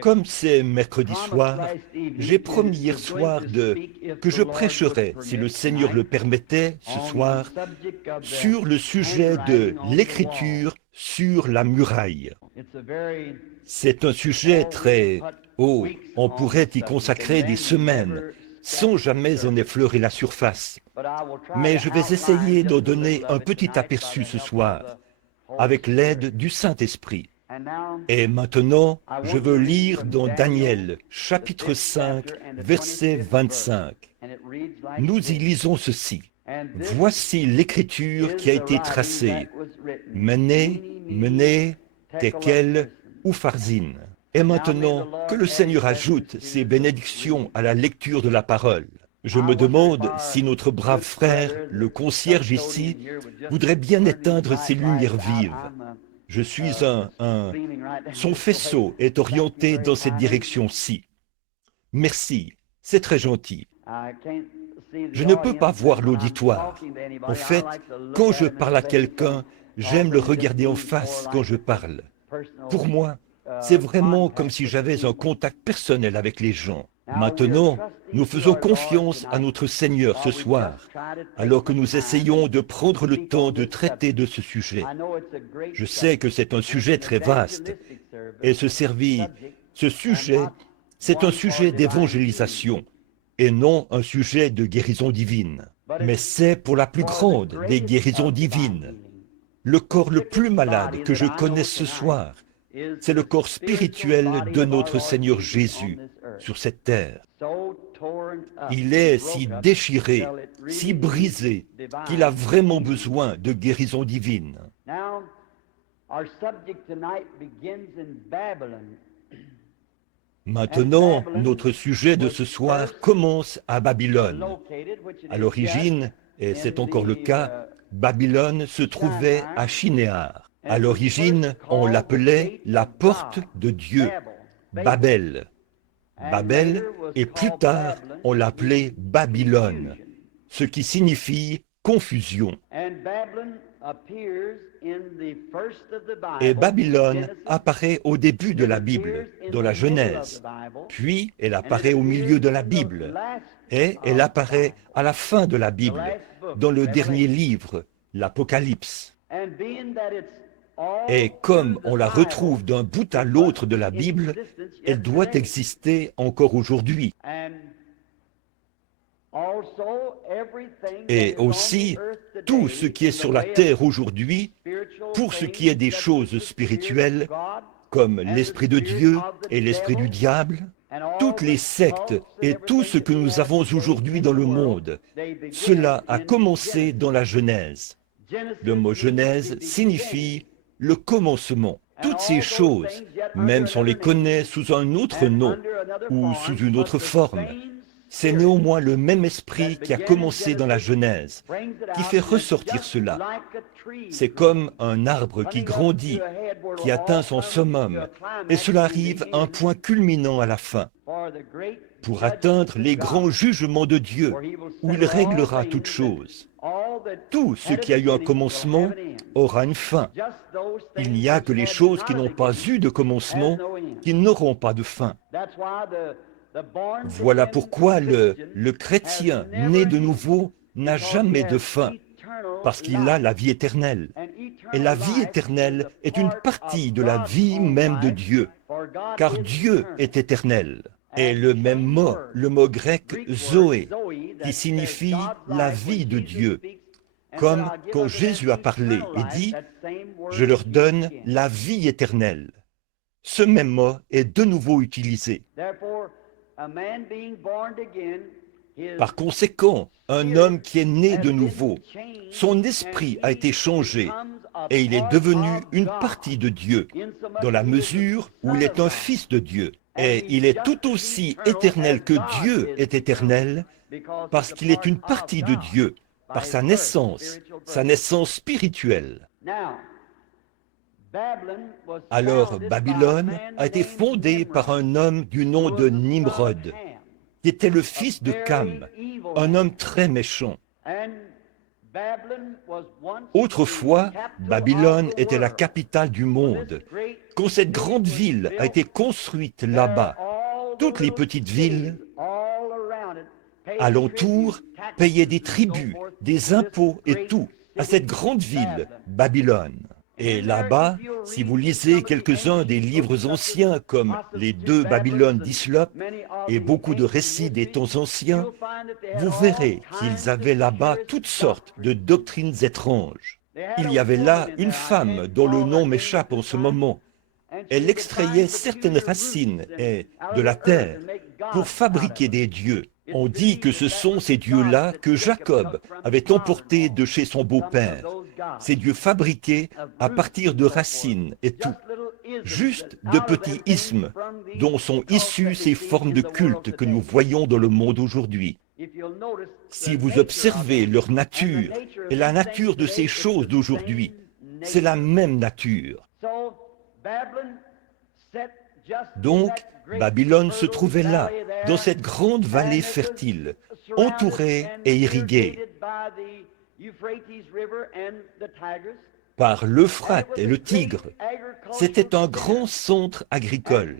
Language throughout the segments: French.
Comme c'est mercredi soir, j'ai promis hier soir que je prêcherais, si le Seigneur le permettait, ce soir, sur le sujet de l'écriture sur la muraille. C'est un sujet très haut, on pourrait y consacrer des semaines, sans jamais en effleurer la surface. Mais je vais essayer d'en donner un petit aperçu ce soir, avec l'aide du Saint-Esprit. Et maintenant, je veux lire dans Daniel, chapitre 5, verset 25. Nous y lisons ceci. Voici l'écriture qui a été tracée. Mené, mené, tekel, upharsin. Et maintenant, que le Seigneur ajoute ses bénédictions à la lecture de la parole. Je me demande si notre brave frère, le concierge ici, voudrait bien éteindre ses lumières vives. Je suis Son faisceau est orienté dans cette direction-ci. Merci, c'est très gentil. Je ne peux pas voir l'auditoire. En fait, quand je parle à quelqu'un, j'aime le regarder en face quand je parle. Pour moi, c'est vraiment comme si j'avais un contact personnel avec les gens. Maintenant, nous faisons confiance à notre Seigneur ce soir, alors que nous essayons de prendre le temps de traiter de ce sujet. Je sais que c'est un sujet très vaste, et ce sujet, c'est un sujet d'évangélisation, et non un sujet de guérison divine. Mais c'est pour la plus grande des guérisons divines. Le corps le plus malade que je connaisse ce soir, c'est le corps spirituel de notre Seigneur Jésus sur cette terre. Il est si déchiré, si brisé, qu'il a vraiment besoin de guérison divine. Maintenant, notre sujet de ce soir commence à Babylone. À l'origine, et c'est encore le cas, Babylone se trouvait à Shinéar. À l'origine, on l'appelait la porte de Dieu, Babel. Babel, et plus tard, on l'appelait Babylone, ce qui signifie confusion. Et Babylone apparaît au début de la Bible, dans la Genèse, puis elle apparaît au milieu de la Bible, et elle apparaît à la fin de la Bible, dans le dernier livre, l'Apocalypse. Et comme on la retrouve d'un bout à l'autre de la Bible, elle doit exister encore aujourd'hui. Et aussi, tout ce qui est sur la terre aujourd'hui, pour ce qui est des choses spirituelles, comme l'Esprit de Dieu et l'Esprit du diable, toutes les sectes et tout ce que nous avons aujourd'hui dans le monde, cela a commencé dans la Genèse. Le mot Genèse signifie le commencement. Toutes ces choses, même si on les connaît sous un autre nom ou sous une autre forme, c'est néanmoins le même esprit qui a commencé dans la Genèse, qui fait ressortir cela. C'est comme un arbre qui grandit, qui atteint son summum, et cela arrive à un point culminant à la fin, pour atteindre les grands jugements de Dieu, où il réglera toutes choses. Tout ce qui a eu un commencement aura une fin. Il n'y a que les choses qui n'ont pas eu de commencement qui n'auront pas de fin. Voilà pourquoi le chrétien né de nouveau n'a jamais de fin, parce qu'il a la vie éternelle. Et la vie éternelle est une partie de la vie même de Dieu, car Dieu est éternel. Et le même mot, le mot grec Zoé, qui signifie la vie de Dieu, comme quand Jésus a parlé et dit « Je leur donne la vie éternelle ». Ce même mot est de nouveau utilisé. Par conséquent, un homme qui est né de nouveau, son esprit a été changé et il est devenu une partie de Dieu, dans la mesure où il est un fils de Dieu. Et il est tout aussi éternel que Dieu est éternel, parce qu'il est une partie de Dieu, par sa naissance spirituelle. Alors Babylone a été fondée par un homme du nom de Nimrod, qui était le fils de Cam, un homme très méchant. Autrefois, Babylone était la capitale du monde. Quand cette grande ville a été construite là-bas, toutes les petites villes alentour payaient des tributs, des impôts et tout à cette grande ville, Babylone. Et là-bas, si vous lisez quelques-uns des livres anciens comme les 2 Babylones d'Hyslop et beaucoup de récits des temps anciens, vous verrez qu'ils avaient là-bas toutes sortes de doctrines étranges. Il y avait là une femme dont le nom m'échappe en ce moment. Elle extrayait certaines racines de la terre pour fabriquer des dieux. On dit que ce sont ces dieux-là que Jacob avait emportés de chez son beau-père. Ces dieux fabriqués à partir de racines et tout. Juste de petits isthmes dont sont issues ces formes de culte que nous voyons dans le monde aujourd'hui. Si vous observez leur nature et la nature de ces choses d'aujourd'hui, c'est la même nature. Donc, Babylone se trouvait là, dans cette grande vallée fertile, entourée et irriguée par l'Euphrate et le Tigre. C'était un grand centre agricole.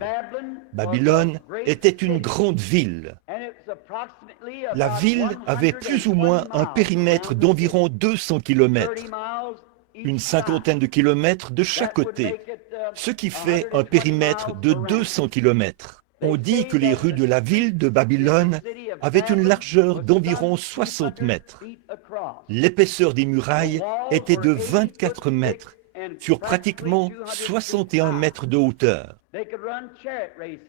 Babylone était une grande ville. La ville avait plus ou moins un périmètre d'environ 200 kilomètres, une cinquantaine de kilomètres de chaque côté, ce qui fait un périmètre de 200 kilomètres. On dit que les rues de la ville de Babylone avaient une largeur d'environ 60 mètres. L'épaisseur des murailles était de 24 mètres, sur pratiquement 61 mètres de hauteur.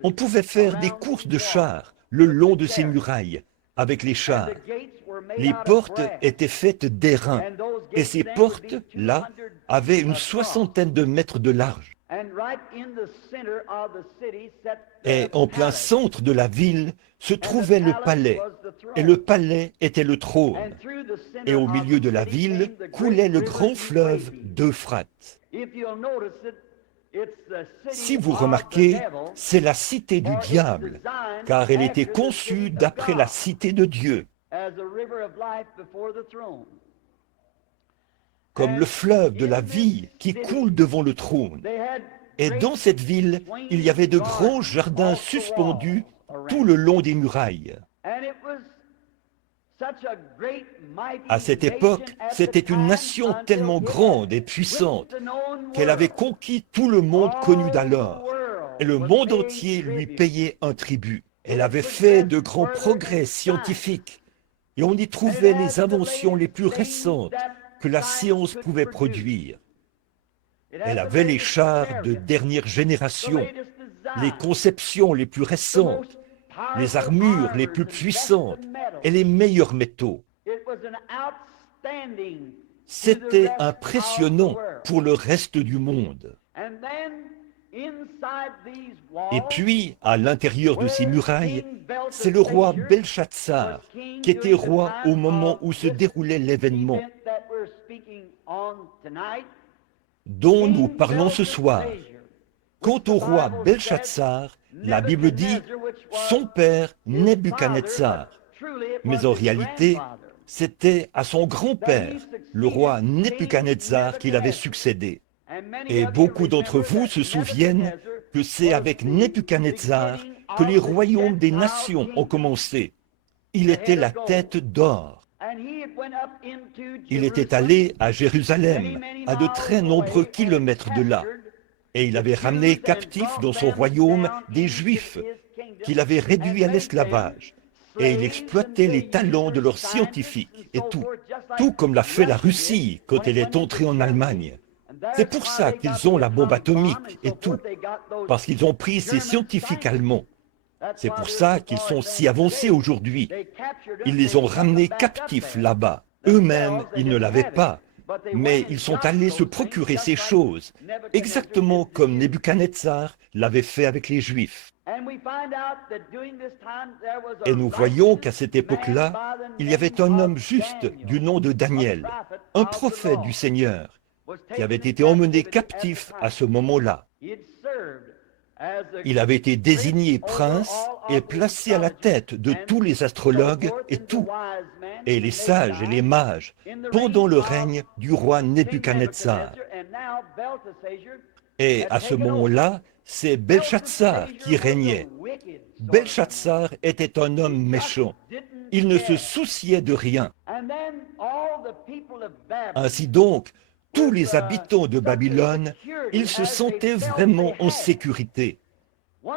On pouvait faire des courses de chars le long de ces murailles, avec les chars. Les portes étaient faites d'airain, et ces portes-là avaient une soixantaine de mètres de large. Et en plein centre de la ville se trouvait le palais, et le palais était le trône. Et au milieu de la ville coulait le grand fleuve d'Euphrate. Si vous remarquez, c'est la cité du diable, car elle était conçue d'après la cité de Dieu. Comme le fleuve de la vie qui coule devant le trône. Et dans cette ville, il y avait de grands jardins suspendus tout le long des murailles. À cette époque, c'était une nation tellement grande et puissante qu'elle avait conquis tout le monde connu d'alors, et le monde entier lui payait un tribut. Elle avait fait de grands progrès scientifiques, et on y trouvait les inventions les plus récentes que la science pouvait produire. Elle avait les chars de dernière génération, les conceptions les plus récentes, les armures les plus puissantes et les meilleurs métaux. C'était impressionnant pour le reste du monde. Et puis, à l'intérieur de ces murailles, c'est le roi Belshazzar qui était roi au moment où se déroulait l'événement dont nous parlons ce soir. Quant au roi Belshazzar, la Bible dit « son père Nebuchadnezzar ». Mais en réalité, c'était à son grand-père, le roi Nebuchadnezzar, qu'il avait succédé. Et beaucoup d'entre vous se souviennent que c'est avec Nebuchadnezzar que les royaumes des nations ont commencé. Il était la tête d'or. Il était allé à Jérusalem, à de très nombreux kilomètres de là, et il avait ramené captifs dans son royaume des Juifs, qu'il avait réduits à l'esclavage, et il exploitait les talents de leurs scientifiques et tout comme l'a fait la Russie quand elle est entrée en Allemagne. C'est pour ça qu'ils ont la bombe atomique et tout, parce qu'ils ont pris ces scientifiques allemands. C'est pour ça qu'ils sont si avancés aujourd'hui. Ils les ont ramenés captifs là-bas. Eux-mêmes, ils ne l'avaient pas. Mais ils sont allés se procurer ces choses, exactement comme Nebuchadnezzar l'avait fait avec les Juifs. Et nous voyons qu'à cette époque-là, il y avait un homme juste du nom de Daniel, un prophète du Seigneur, qui avait été emmené captif à ce moment-là. Il avait été désigné prince et placé à la tête de tous les astrologues et tout. et les sages et les mages pendant le règne du roi Nebuchadnezzar. Et à ce moment-là, c'est Belshazzar qui régnait. Belshazzar était un homme méchant. Il ne se souciait de rien. Ainsi donc, tous les habitants de Babylone, ils se sentaient vraiment en sécurité.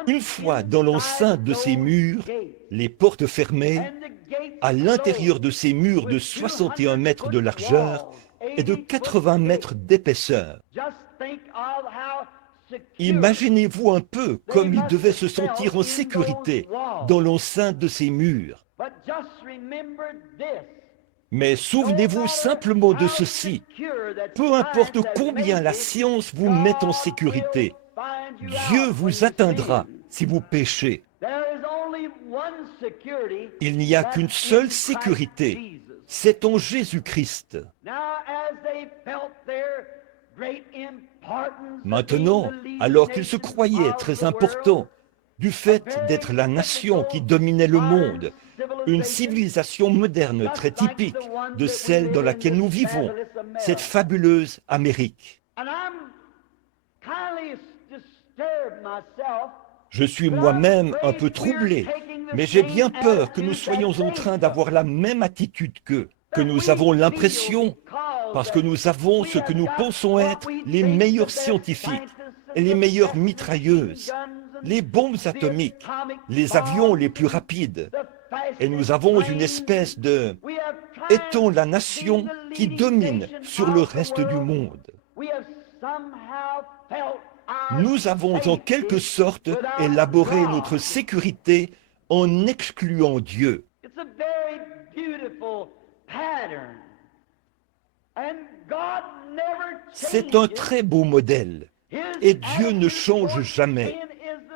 Une fois dans l'enceinte de ces murs, les portes fermées, à l'intérieur de ces murs de 61 mètres de largeur et de 80 mètres d'épaisseur. Imaginez-vous un peu comme ils devaient se sentir en sécurité dans l'enceinte de ces murs. Mais souvenez-vous simplement de ceci. Peu importe combien la science vous met en sécurité, Dieu vous atteindra si vous péchez. Il n'y a qu'une seule sécurité, c'est en Jésus-Christ. Maintenant, alors qu'ils se croyaient très importants, du fait d'être la nation qui dominait le monde, une civilisation moderne très typique de celle dans laquelle nous vivons, cette fabuleuse Amérique. Je suis moi-même un peu troublé, mais j'ai bien peur que nous soyons en train d'avoir la même attitude qu'eux, que nous avons l'impression, parce que nous avons ce que nous pensons être les meilleurs scientifiques, et les meilleures mitrailleuses, les bombes atomiques, les avions les plus rapides, et nous avons une espèce de « étant la nation qui domine sur le reste du monde ». Nous avons en quelque sorte élaboré notre sécurité en excluant Dieu. C'est un très beau modèle, et Dieu ne change jamais.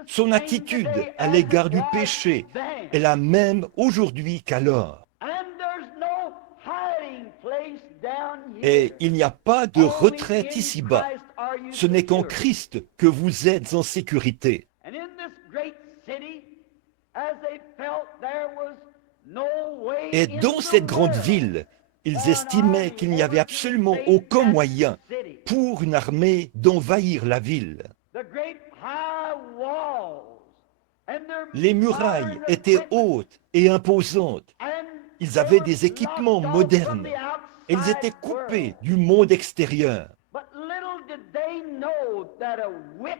Son attitude à l'égard du péché est la même aujourd'hui qu'alors. Et il n'y a pas de retraite ici-bas. Ce n'est qu'en Christ que vous êtes en sécurité. Et dans cette grande ville, ils estimaient qu'il n'y avait absolument aucun moyen pour une armée d'envahir la ville. Les murailles étaient hautes et imposantes. Ils avaient des équipements modernes. Et ils étaient coupés du monde extérieur.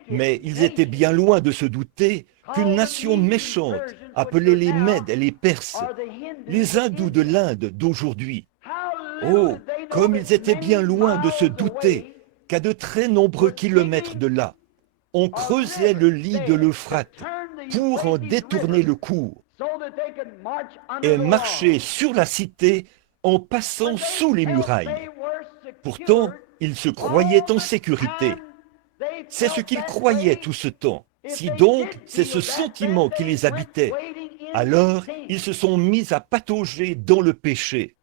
Mais ils étaient bien loin de se douter qu'une nation méchante, appelée les Mèdes et les Perses, les hindous de l'Inde d'aujourd'hui, oh, comme ils étaient bien loin de se douter qu'à de très nombreux kilomètres de là, on creusait le lit de l'Euphrate pour en détourner le cours et marcher sur la cité en passant sous les murailles. Pourtant, ils se croyaient en sécurité. C'est ce qu'ils croyaient tout ce temps. Si donc c'est ce sentiment qui les habitait, alors ils se sont mis à patauger dans le péché.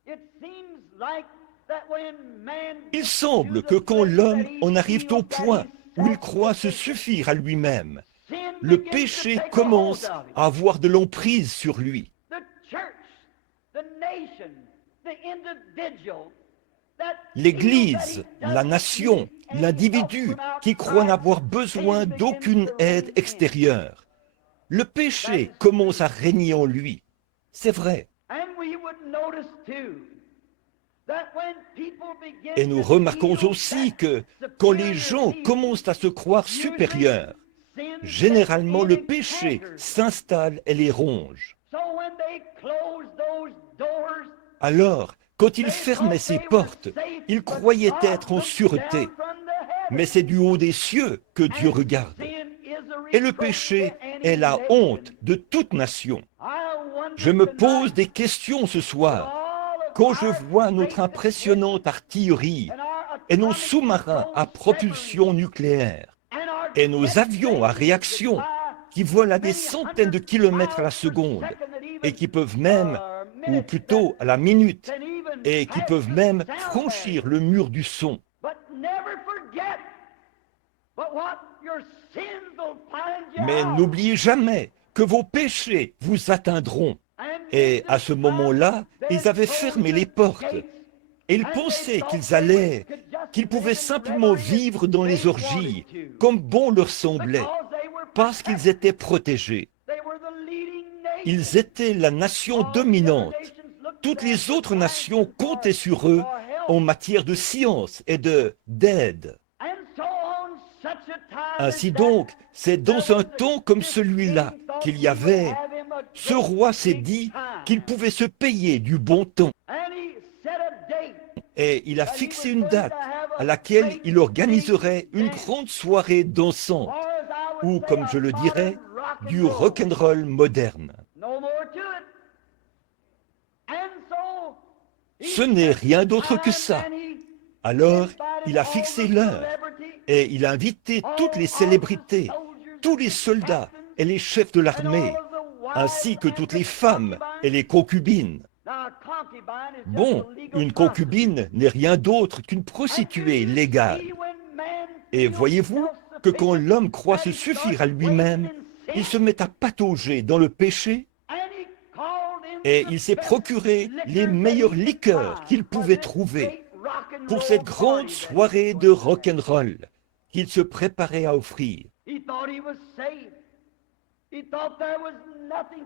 Il semble que quand l'homme en arrive au point où il croit se suffire à lui-même, le péché commence à avoir de l'emprise sur lui. L'Église, la nation, l'individu qui croit n'avoir besoin d'aucune aide extérieure. Le péché commence à régner en lui. C'est vrai. Et nous remarquons aussi que quand les gens commencent à se croire supérieurs, généralement le péché s'installe et les ronge. Alors, quand ils fermaient ces portes, ils croyaient être en sûreté. Mais c'est du haut des cieux que Dieu regarde. Et le péché est la honte de toute nation. Je me pose des questions ce soir. Quand je vois notre impressionnante artillerie et nos sous-marins à propulsion nucléaire et nos avions à réaction qui volent à des centaines de kilomètres à la seconde et qui peuvent même, ou plutôt à la minute, et qui peuvent même franchir le mur du son. Mais n'oubliez jamais que vos péchés vous atteindront. Et à ce moment-là, Ils avaient fermé les portes et ils pensaient qu'ils pouvaient simplement vivre dans les orgies comme bon leur semblait, parce qu'ils étaient protégés. Ils étaient la nation dominante. Toutes les autres nations comptaient sur eux en matière de science et d'aide. Ainsi donc, c'est dans un temps comme celui-là qu'il y avait, ce roi s'est dit qu'il pouvait se payer du bon temps. Et il a fixé une date à laquelle il organiserait une grande soirée dansante, ou comme je le dirais, du rock'n'roll moderne. Ce n'est rien d'autre que ça. Alors, il a fixé l'heure et il a invité toutes les célébrités, tous les soldats et les chefs de l'armée, ainsi que toutes les femmes et les concubines. Bon, une concubine n'est rien d'autre qu'une prostituée légale. Et voyez-vous que quand l'homme croit se suffire à lui-même, il se met à patauger dans le péché et il s'est procuré les meilleures liqueurs qu'il pouvait trouver pour cette grande soirée de rock'n'roll qu'il se préparait à offrir.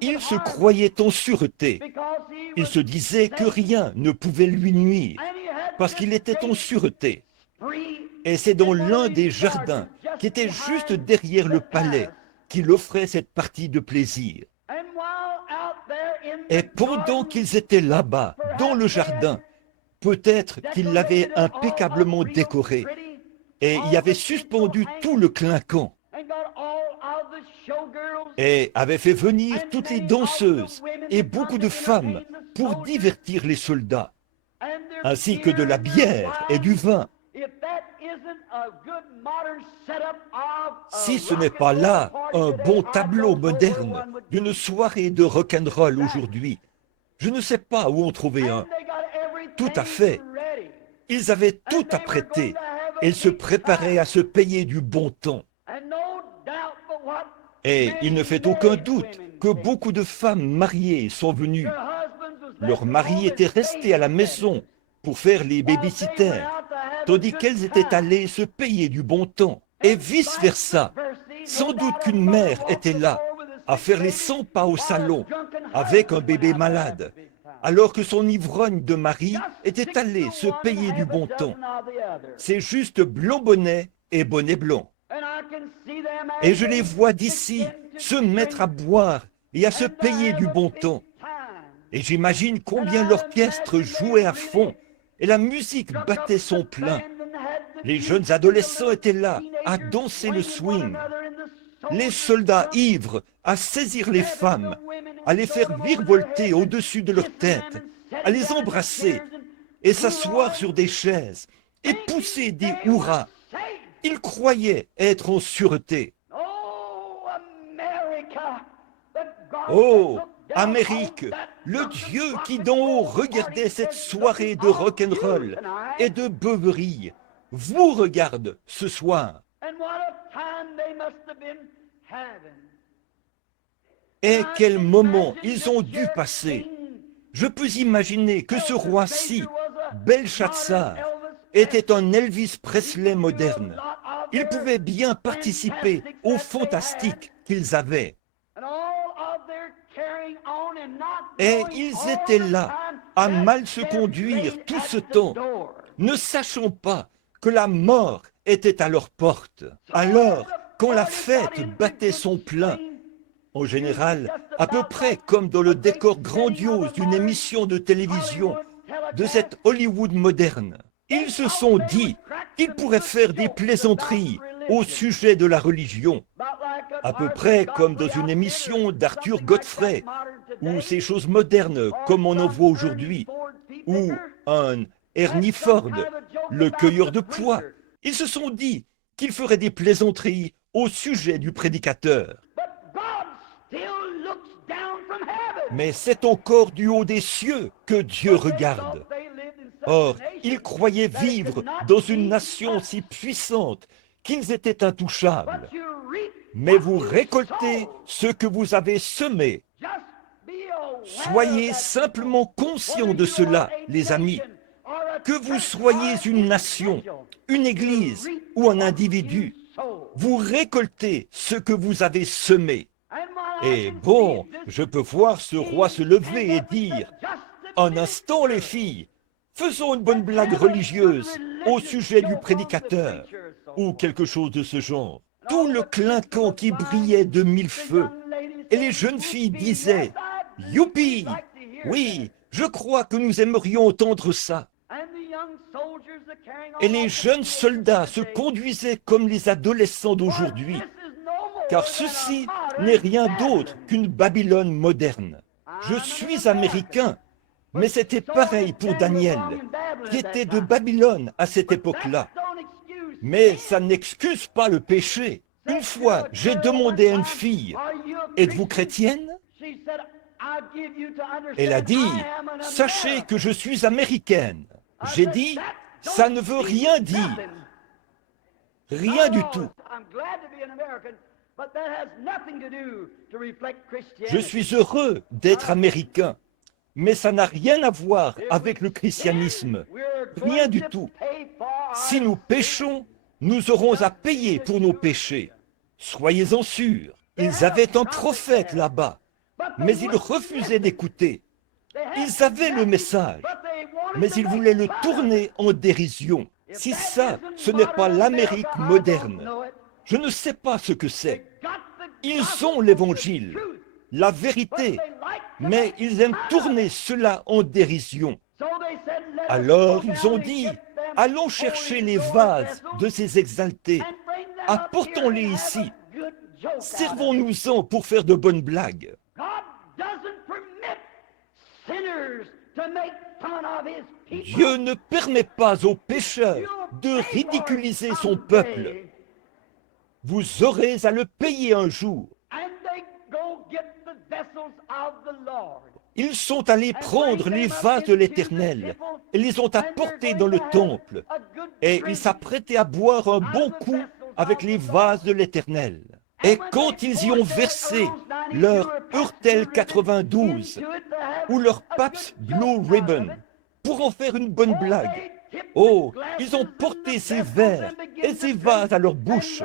Il se croyait en sûreté. Il se disait que rien ne pouvait lui nuire parce qu'il était en sûreté. Et c'est dans l'un des jardins qui était juste derrière le palais qu'il offrait cette partie de plaisir. Et pendant qu'ils étaient là-bas, dans le jardin, peut-être qu'il l'avait impeccablement décoré et y avait suspendu tout le clinquant et avait fait venir toutes les danseuses et beaucoup de femmes pour divertir les soldats, ainsi que de la bière et du vin. Si ce n'est pas là un bon tableau moderne d'une soirée de rock'n'roll aujourd'hui, je ne sais pas où en trouver un. Tout à fait. Ils avaient tout apprêté et ils se préparaient à se payer du bon temps. Et il ne fait aucun doute que beaucoup de femmes mariées sont venues. Leurs maris étaient restés à la maison pour faire les babysitters, tandis qu'elles étaient allées se payer du bon temps, et vice-versa. Sans doute qu'une mère était là, à faire les 100 pas au salon, avec un bébé malade, alors que son ivrogne de mari était allé se payer du bon temps. C'est juste blond bonnet et bonnet blanc. Et je les vois d'ici se mettre à boire et à se payer du bon temps. Et j'imagine combien l'orchestre jouait à fond et la musique battait son plein. Les jeunes adolescents étaient là à danser le swing. Les soldats ivres à saisir les femmes, à les faire virevolter au-dessus de leur tête, à les embrasser et s'asseoir sur des chaises et pousser des hurrahs. Ils croyaient être en sûreté. Oh, Amérique, le Dieu qui d'en haut regardait cette soirée de rock'n'roll et de beuverie, vous regarde ce soir. Et quel moment ils ont dû passer. Je peux imaginer que ce roi-ci, Belshazzar, était un Elvis Presley moderne. Ils pouvaient bien participer au fantastique qu'ils avaient. Et ils étaient là, à mal se conduire tout ce temps, ne sachant pas que la mort était à leur porte. Alors, quand la fête battait son plein, en général, à peu près comme dans le décor grandiose d'une émission de télévision, de cette Hollywood moderne, ils se sont dit qu'ils pourraient faire des plaisanteries au sujet de la religion, à peu près comme dans une émission d'Arthur Godfrey, ou ces choses modernes comme on en voit aujourd'hui, ou un Ernie Ford, le cueilleur de pois. Ils se sont dit qu'ils feraient des plaisanteries au sujet du prédicateur. Mais c'est encore du haut des cieux que Dieu regarde. Or, ils croyaient vivre dans une nation si puissante qu'ils étaient intouchables. Mais vous récoltez ce que vous avez semé. Soyez simplement conscients de cela, les amis. Que vous soyez une nation, une église ou un individu, vous récoltez ce que vous avez semé. Et bon, je peux voir ce roi se lever et dire, « Un instant, les filles, faisons une bonne blague religieuse au sujet du prédicateur, ou quelque chose de ce genre. » Tout le clinquant qui brillait de mille feux. Et les jeunes filles disaient, « Youpi! Oui, je crois que nous aimerions entendre ça. » Et les jeunes soldats se conduisaient comme les adolescents d'aujourd'hui, car ceci n'est rien d'autre qu'une Babylone moderne. Je suis américain, mais c'était pareil pour Daniel, qui était de Babylone à cette époque-là. Mais ça n'excuse pas le péché. Une fois, j'ai demandé à une fille, « Êtes-vous chrétienne ?» Elle a dit, « Sachez que je suis américaine. » J'ai dit, « Ça ne veut rien dire. » Rien du tout. Je suis heureux d'être américain, mais ça n'a rien à voir avec le christianisme. Rien du tout. Si nous péchons, nous aurons à payer pour nos péchés. Soyez-en sûrs. Ils avaient un prophète là-bas, mais ils refusaient d'écouter. Ils avaient le message, mais ils voulaient le tourner en dérision. Si ça, ce n'est pas l'Amérique moderne, je ne sais pas ce que c'est. Ils ont l'évangile, la vérité, mais ils aiment tourner cela en dérision. Alors ils ont dit, allons chercher les vases de ces exaltés, apportons-les ici, servons-nous-en pour faire de bonnes blagues. Dieu ne permet pas aux pécheurs de ridiculiser son peuple. Vous aurez à le payer un jour. Ils sont allés prendre les vases de l'Éternel et les ont apportés dans le temple. Et ils s'apprêtaient à boire un bon coup avec les vases de l'Éternel. Et quand ils y ont versé leur Urtel 92 ou leur Pabst Blue Ribbon pour en faire une bonne blague, oh, ils ont porté ces verres et ces vases à leur bouche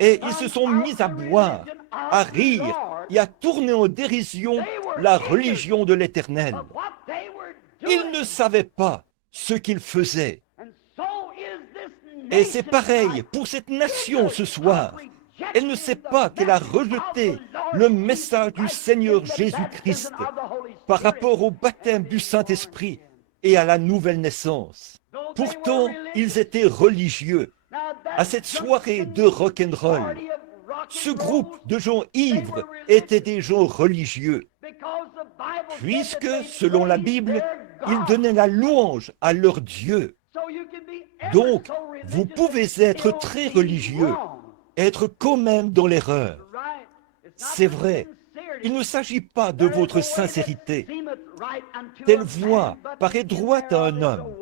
et ils se sont mis à boire, à rire et à tourner en dérision la religion de l'Éternel. Ils ne savaient pas ce qu'ils faisaient. Et c'est pareil pour cette nation ce soir. Elle ne sait pas qu'elle a rejeté le message du Seigneur Jésus-Christ par rapport au baptême du Saint-Esprit et à la nouvelle naissance. Pourtant, ils étaient religieux. À cette soirée de rock'n'roll, ce groupe de gens ivres étaient des gens religieux, puisque, selon la Bible, ils donnaient la louange à leur Dieu. Donc, vous pouvez être très religieux, être quand même dans l'erreur. C'est vrai, il ne s'agit pas de votre sincérité. Telle voie paraît droite à un homme,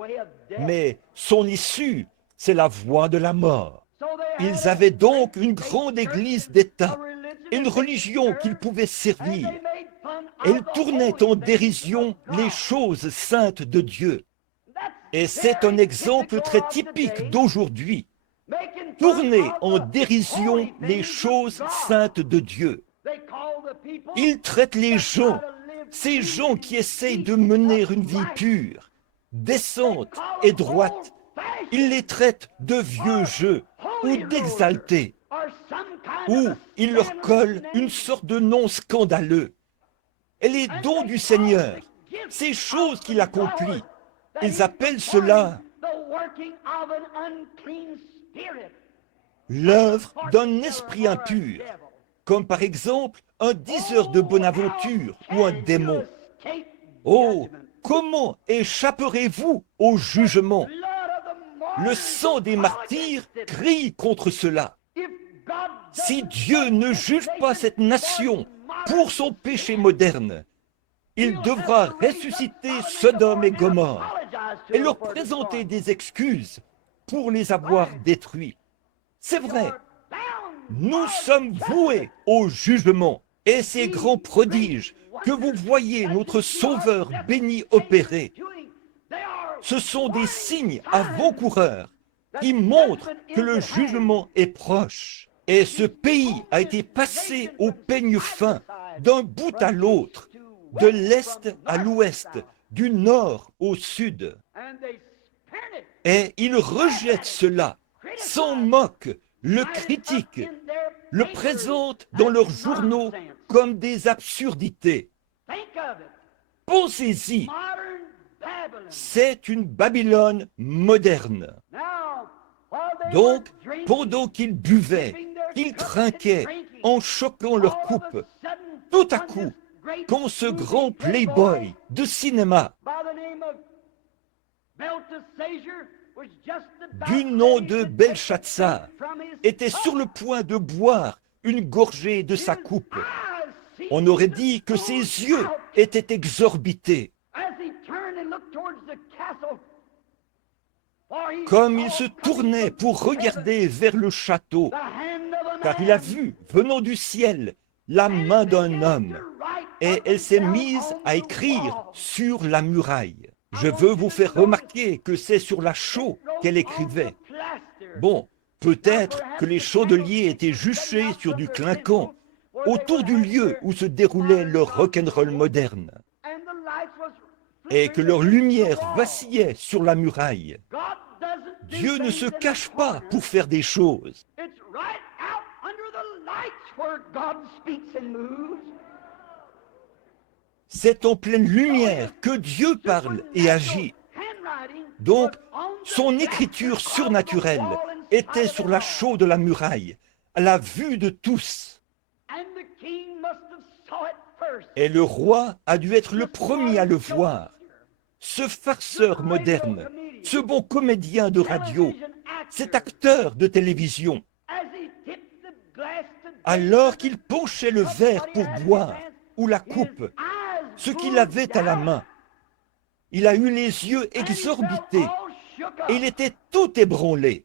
mais son issue, c'est la voie de la mort. Ils avaient donc une grande église d'État, une religion qu'ils pouvaient servir. Et ils tournaient en dérision les choses saintes de Dieu. Et c'est un exemple très typique d'aujourd'hui. Tourner en dérision les choses saintes de Dieu. Ils traitent les gens, ces gens qui essayent de mener une vie pure, décente et droite, ils les traitent de vieux jeux ou d'exaltés, ou ils leur collent une sorte de nom scandaleux. Et les dons du Seigneur, ces choses qu'il accomplit, ils appellent cela l'œuvre d'un esprit impur, comme par exemple un diseur de bonne aventure ou un démon. Oh, comment échapperez-vous au jugement? Le sang des martyrs crie contre cela. Si Dieu ne juge pas cette nation pour son péché moderne, il devra ressusciter Sodome et Gomorrhe et leur présenter des excuses pour les avoir détruits. C'est vrai, nous sommes voués au jugement et ces grands prodiges que vous voyez notre Sauveur béni opérer, ce sont des signes avant-coureurs qui montrent que le jugement est proche. Et ce pays a été passé au peigne fin, d'un bout à l'autre, de l'est à l'ouest, du nord au sud. Et ils rejettent cela, s'en moquent, le critiquent, le présentent dans leurs journaux comme des absurdités. Pensez-y, c'est une Babylone moderne. Donc, pendant qu'ils buvaient, qu'ils trinquaient en choquant leur coupe, tout à coup, quand ce grand playboy de cinéma, du nom de Belshazzar, était sur le point de boire une gorgée de sa coupe, on aurait dit que ses yeux étaient exorbités. Comme il se tournait pour regarder vers le château, car il a vu, venant du ciel, la main d'un homme, et elle s'est mise à écrire sur la muraille. Je veux vous faire remarquer que c'est sur la chaux qu'elle écrivait. Bon, peut-être que les chandeliers étaient juchés sur du clinquant, autour du lieu où se déroulait le rock'n'roll moderne, et que leur lumière vacillait sur la muraille. Dieu ne se cache pas pour faire des choses. C'est en pleine lumière que Dieu parle et agit. Donc, son écriture surnaturelle était sur la chaux de la muraille, à la vue de tous. Et le roi a dû être le premier à le voir. Ce farceur moderne, ce bon comédien de radio, cet acteur de télévision, alors qu'il penchait le verre pour boire, ou la coupe, ce qu'il avait à la main, il a eu les yeux exorbités, et il était tout ébranlé.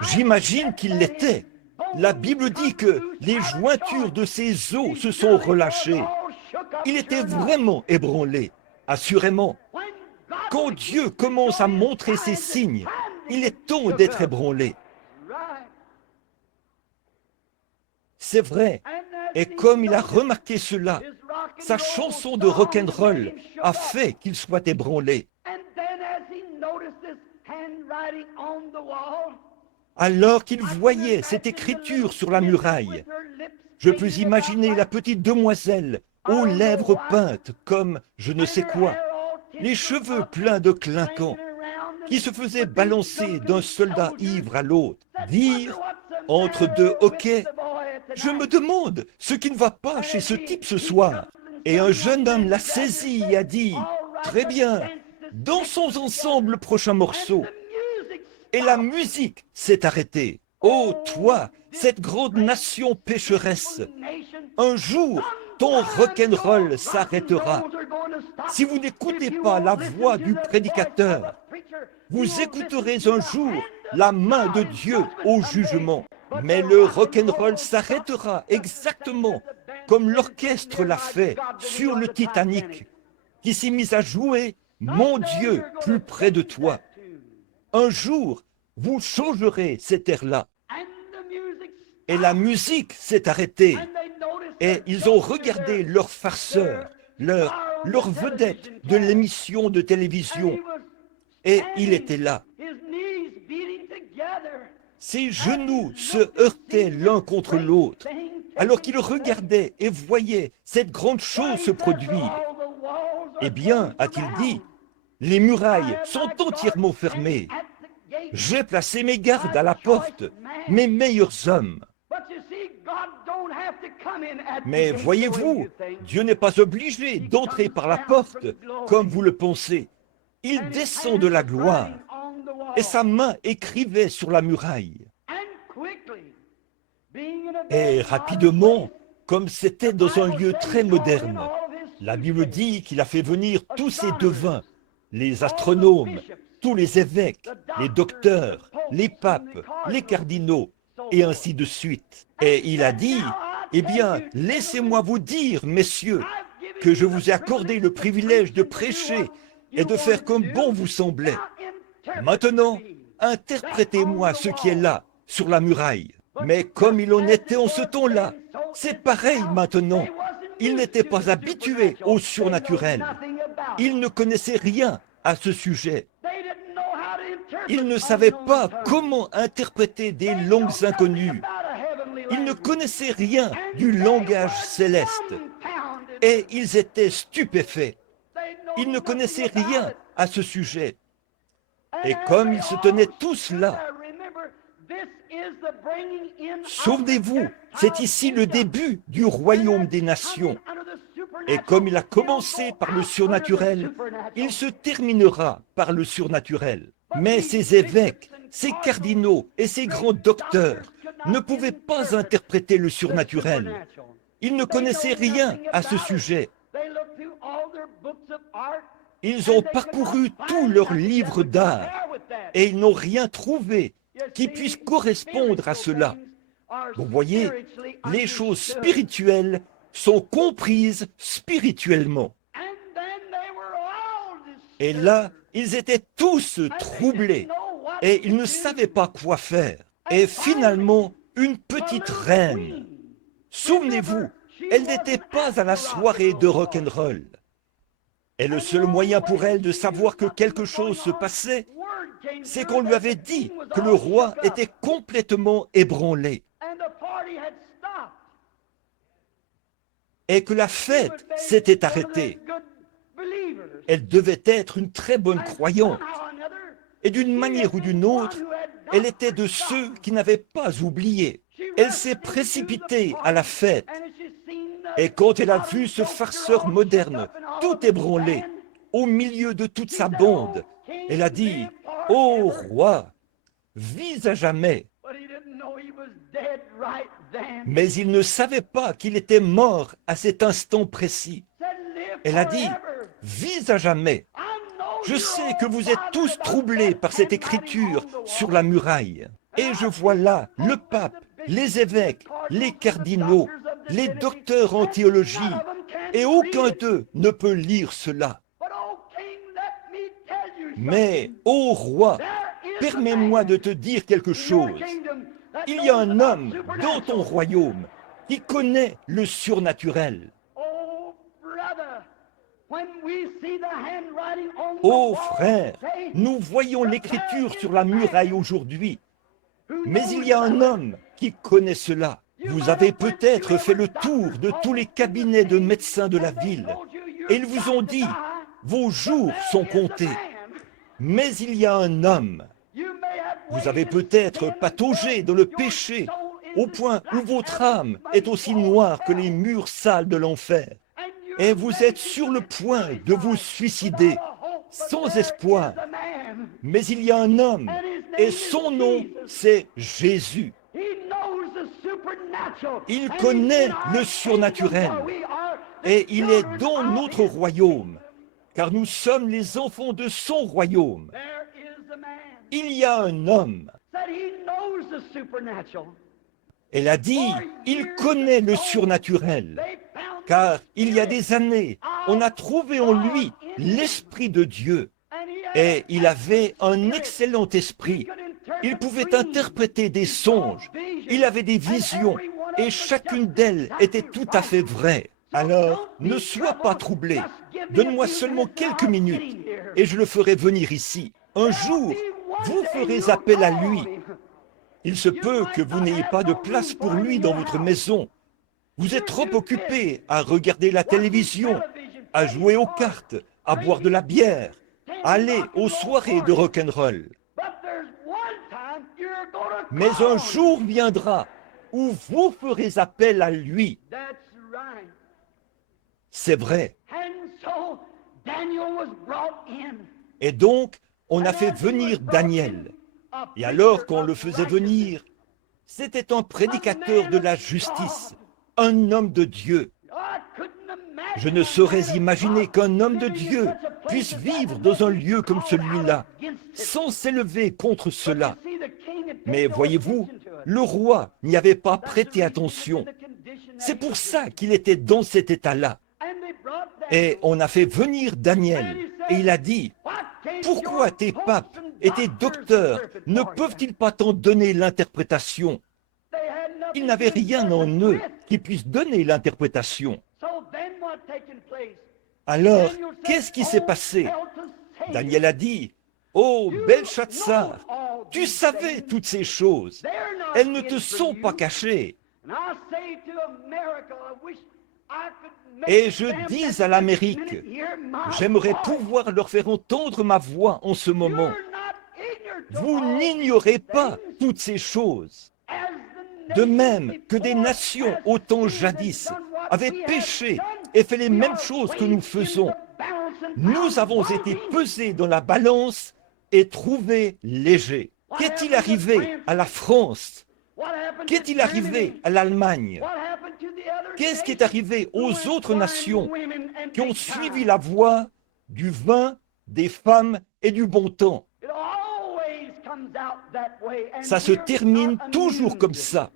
J'imagine qu'il l'était. La Bible dit que les jointures de ses os se sont relâchées. Il était vraiment ébranlé, assurément. Quand Dieu commence à montrer ses signes, il est temps d'être ébranlé. C'est vrai. Et comme il a remarqué cela, sa chanson de rock'n'roll a fait qu'il soit ébranlé. Alors qu'il voyait cette écriture sur la muraille, je peux imaginer la petite demoiselle aux lèvres peintes comme je ne sais quoi, les cheveux pleins de clinquants, qui se faisait balancer d'un soldat ivre à l'autre, dire, entre deux hoquets, « Je me demande ce qui ne va pas chez ce type ce soir. » Et un jeune homme l'a saisi et a dit, « Très bien, dansons ensemble le prochain morceau. » Et la musique s'est arrêtée. Ô toi, cette grande nation pécheresse, un jour, ton rock'n'roll s'arrêtera. Si vous n'écoutez pas la voix du prédicateur, vous écouterez un jour la main de Dieu au jugement. Mais le rock'n'roll s'arrêtera exactement comme l'orchestre l'a fait sur le Titanic, qui s'est mis à jouer « Mon Dieu, plus près de toi ». Un jour, vous changerez cet air-là. Et la musique s'est arrêtée. Et ils ont regardé leur farceur, leur vedette de l'émission de télévision. Et il était là. Ses genoux se heurtaient l'un contre l'autre, alors qu'il regardait et voyait cette grande chose se produire. Eh bien, a-t-il dit, les murailles sont entièrement fermées. J'ai placé mes gardes à la porte, mes meilleurs hommes. Mais voyez-vous, Dieu n'est pas obligé d'entrer par la porte, comme vous le pensez. Il descend de la gloire, et sa main écrivait sur la muraille. Et rapidement, comme c'était dans un lieu très moderne, la Bible dit qu'il a fait venir tous ses devins, les astronomes, tous les évêques, les docteurs, les papes, les cardinaux, et ainsi de suite. Et il a dit, Eh bien, laissez-moi vous dire, messieurs, que je vous ai accordé le privilège de prêcher et de faire comme bon vous semblait. Maintenant, interprétez-moi ce qui est là, sur la muraille. Mais comme il en était en ce temps-là, c'est pareil maintenant. Ils n'étaient pas habitués au surnaturel. Ils ne connaissaient rien à ce sujet. Ils ne savaient pas comment interpréter des langues inconnues. Ils ne connaissaient rien du langage céleste. Et ils étaient stupéfaits. Ils ne connaissaient rien à ce sujet. Et comme ils se tenaient tous là, souvenez-vous, c'est ici le début du royaume des nations. Et comme il a commencé par le surnaturel, il se terminera par le surnaturel. Mais ces évêques, ces cardinaux et ces grands docteurs ne pouvaient pas interpréter le surnaturel. Ils ne connaissaient rien à ce sujet. Ils ont parcouru tous leurs livres d'art et ils n'ont rien trouvé qui puisse correspondre à cela. Vous voyez, les choses spirituelles sont comprises spirituellement. Et là, ils étaient tous troublés et ils ne savaient pas quoi faire. Et finalement, une petite reine, souvenez-vous, elle n'était pas à la soirée de rock'n'roll. Et le seul moyen pour elle de savoir que quelque chose se passait, c'est qu'on lui avait dit que le roi était complètement ébranlé et que la fête s'était arrêtée. Elle devait être une très bonne croyante. Et d'une manière ou d'une autre, elle était de ceux qui n'avaient pas oublié. Elle s'est précipitée à la fête. Et quand elle a vu ce farceur moderne, tout ébranlé, au milieu de toute sa bande, elle a dit, « Ô roi, vis à jamais !» Mais il ne savait pas qu'il était mort à cet instant précis. Elle a dit, « Vis à jamais !» Je sais que vous êtes tous troublés par cette écriture sur la muraille. Et je vois là le pape, les évêques, les cardinaux, les docteurs en théologie, et aucun d'eux ne peut lire cela. Mais, ô roi, permets-moi de te dire quelque chose. Il y a un homme dans ton royaume qui connaît le surnaturel. Ô frère, nous voyons l'écriture sur la muraille aujourd'hui, mais il y a un homme qui connaît cela. Vous avez peut-être fait le tour de tous les cabinets de médecins de la ville, et ils vous ont dit, vos jours sont comptés. Mais il y a un homme. Vous avez peut-être pataugé dans le péché, au point où votre âme est aussi noire que les murs sales de l'enfer. Et vous êtes sur le point de vous suicider, sans espoir. Mais il y a un homme, et son nom, c'est Jésus. Il connaît le surnaturel, et il est dans notre royaume, car nous sommes les enfants de son royaume. Il y a un homme. Elle a dit, il connaît le surnaturel, car il y a des années, on a trouvé en lui l'Esprit de Dieu. Et il avait un excellent esprit. Il pouvait interpréter des songes. Il avait des visions. Et chacune d'elles était tout à fait vraie. Alors, ne sois pas troublé. Donne-moi seulement quelques minutes et je le ferai venir ici. Un jour, vous ferez appel à lui. Il se peut que vous n'ayez pas de place pour lui dans votre maison. Vous êtes trop occupé à regarder la télévision, à jouer aux cartes, à boire de la bière, à aller aux soirées de rock'n'roll. Mais un jour viendra où vous ferez appel à lui. C'est vrai. Et donc, on a fait venir Daniel. Et alors qu'on le faisait venir, c'était un prédicateur de la justice, un homme de Dieu. Je ne saurais imaginer qu'un homme de Dieu puisse vivre dans un lieu comme celui-là, sans s'élever contre cela. Mais voyez-vous, le roi n'y avait pas prêté attention. C'est pour ça qu'il était dans cet état-là. Et on a fait venir Daniel, et il a dit, « Pourquoi tes papes et tes docteurs ne peuvent-ils pas t'en donner l'interprétation ?» Ils n'avaient rien en eux qui puisse donner l'interprétation. Alors, qu'est-ce qui s'est passé? Daniel a dit, « Oh, Belshazzar, tu savais toutes ces choses. Elles ne te sont pas cachées. » Et je dis à l'Amérique, j'aimerais pouvoir leur faire entendre ma voix en ce moment. Vous n'ignorez pas toutes ces choses. De même que des nations au temps jadis avaient péché et fait les mêmes choses que nous faisons, nous avons été pesés dans la balance et trouvés légers. Qu'est-il arrivé à la France? Qu'est-il arrivé à l'Allemagne? Qu'est-ce qui est arrivé aux autres nations qui ont suivi la voie du vin, des femmes et du bon temps? Ça se termine toujours comme ça.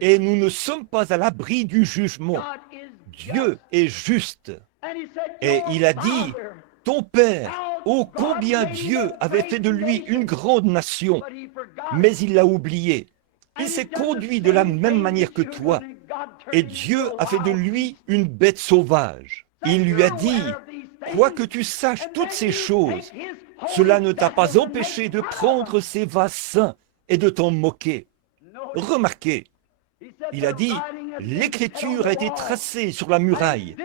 Et nous ne sommes pas à l'abri du jugement. Dieu est juste. Et il a dit, ton père, oh combien Dieu avait fait de lui une grande nation, mais il l'a oublié. Il s'est conduit de la même manière que toi. Et Dieu a fait de lui une bête sauvage. Il lui a dit, quoique tu saches toutes ces choses, cela ne t'a pas empêché de prendre ces vases saints et de t'en moquer. Remarquez, il a dit, l'écriture a été tracée sur la muraille,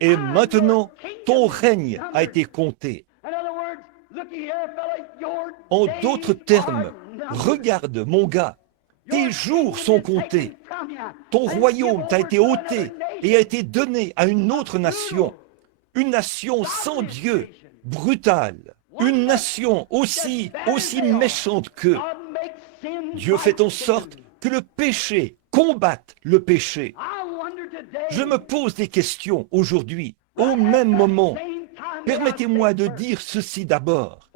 et maintenant ton règne a été compté. En d'autres termes, regarde mon gars, tes jours sont comptés. Ton royaume t'a été ôté et a été donné à une autre nation, une nation sans Dieu, brutale, une nation aussi méchante qu'eux. Dieu fait en sorte que le péché combatte le péché. Je me pose des questions aujourd'hui, au même moment. Permettez-moi de dire ceci d'abord.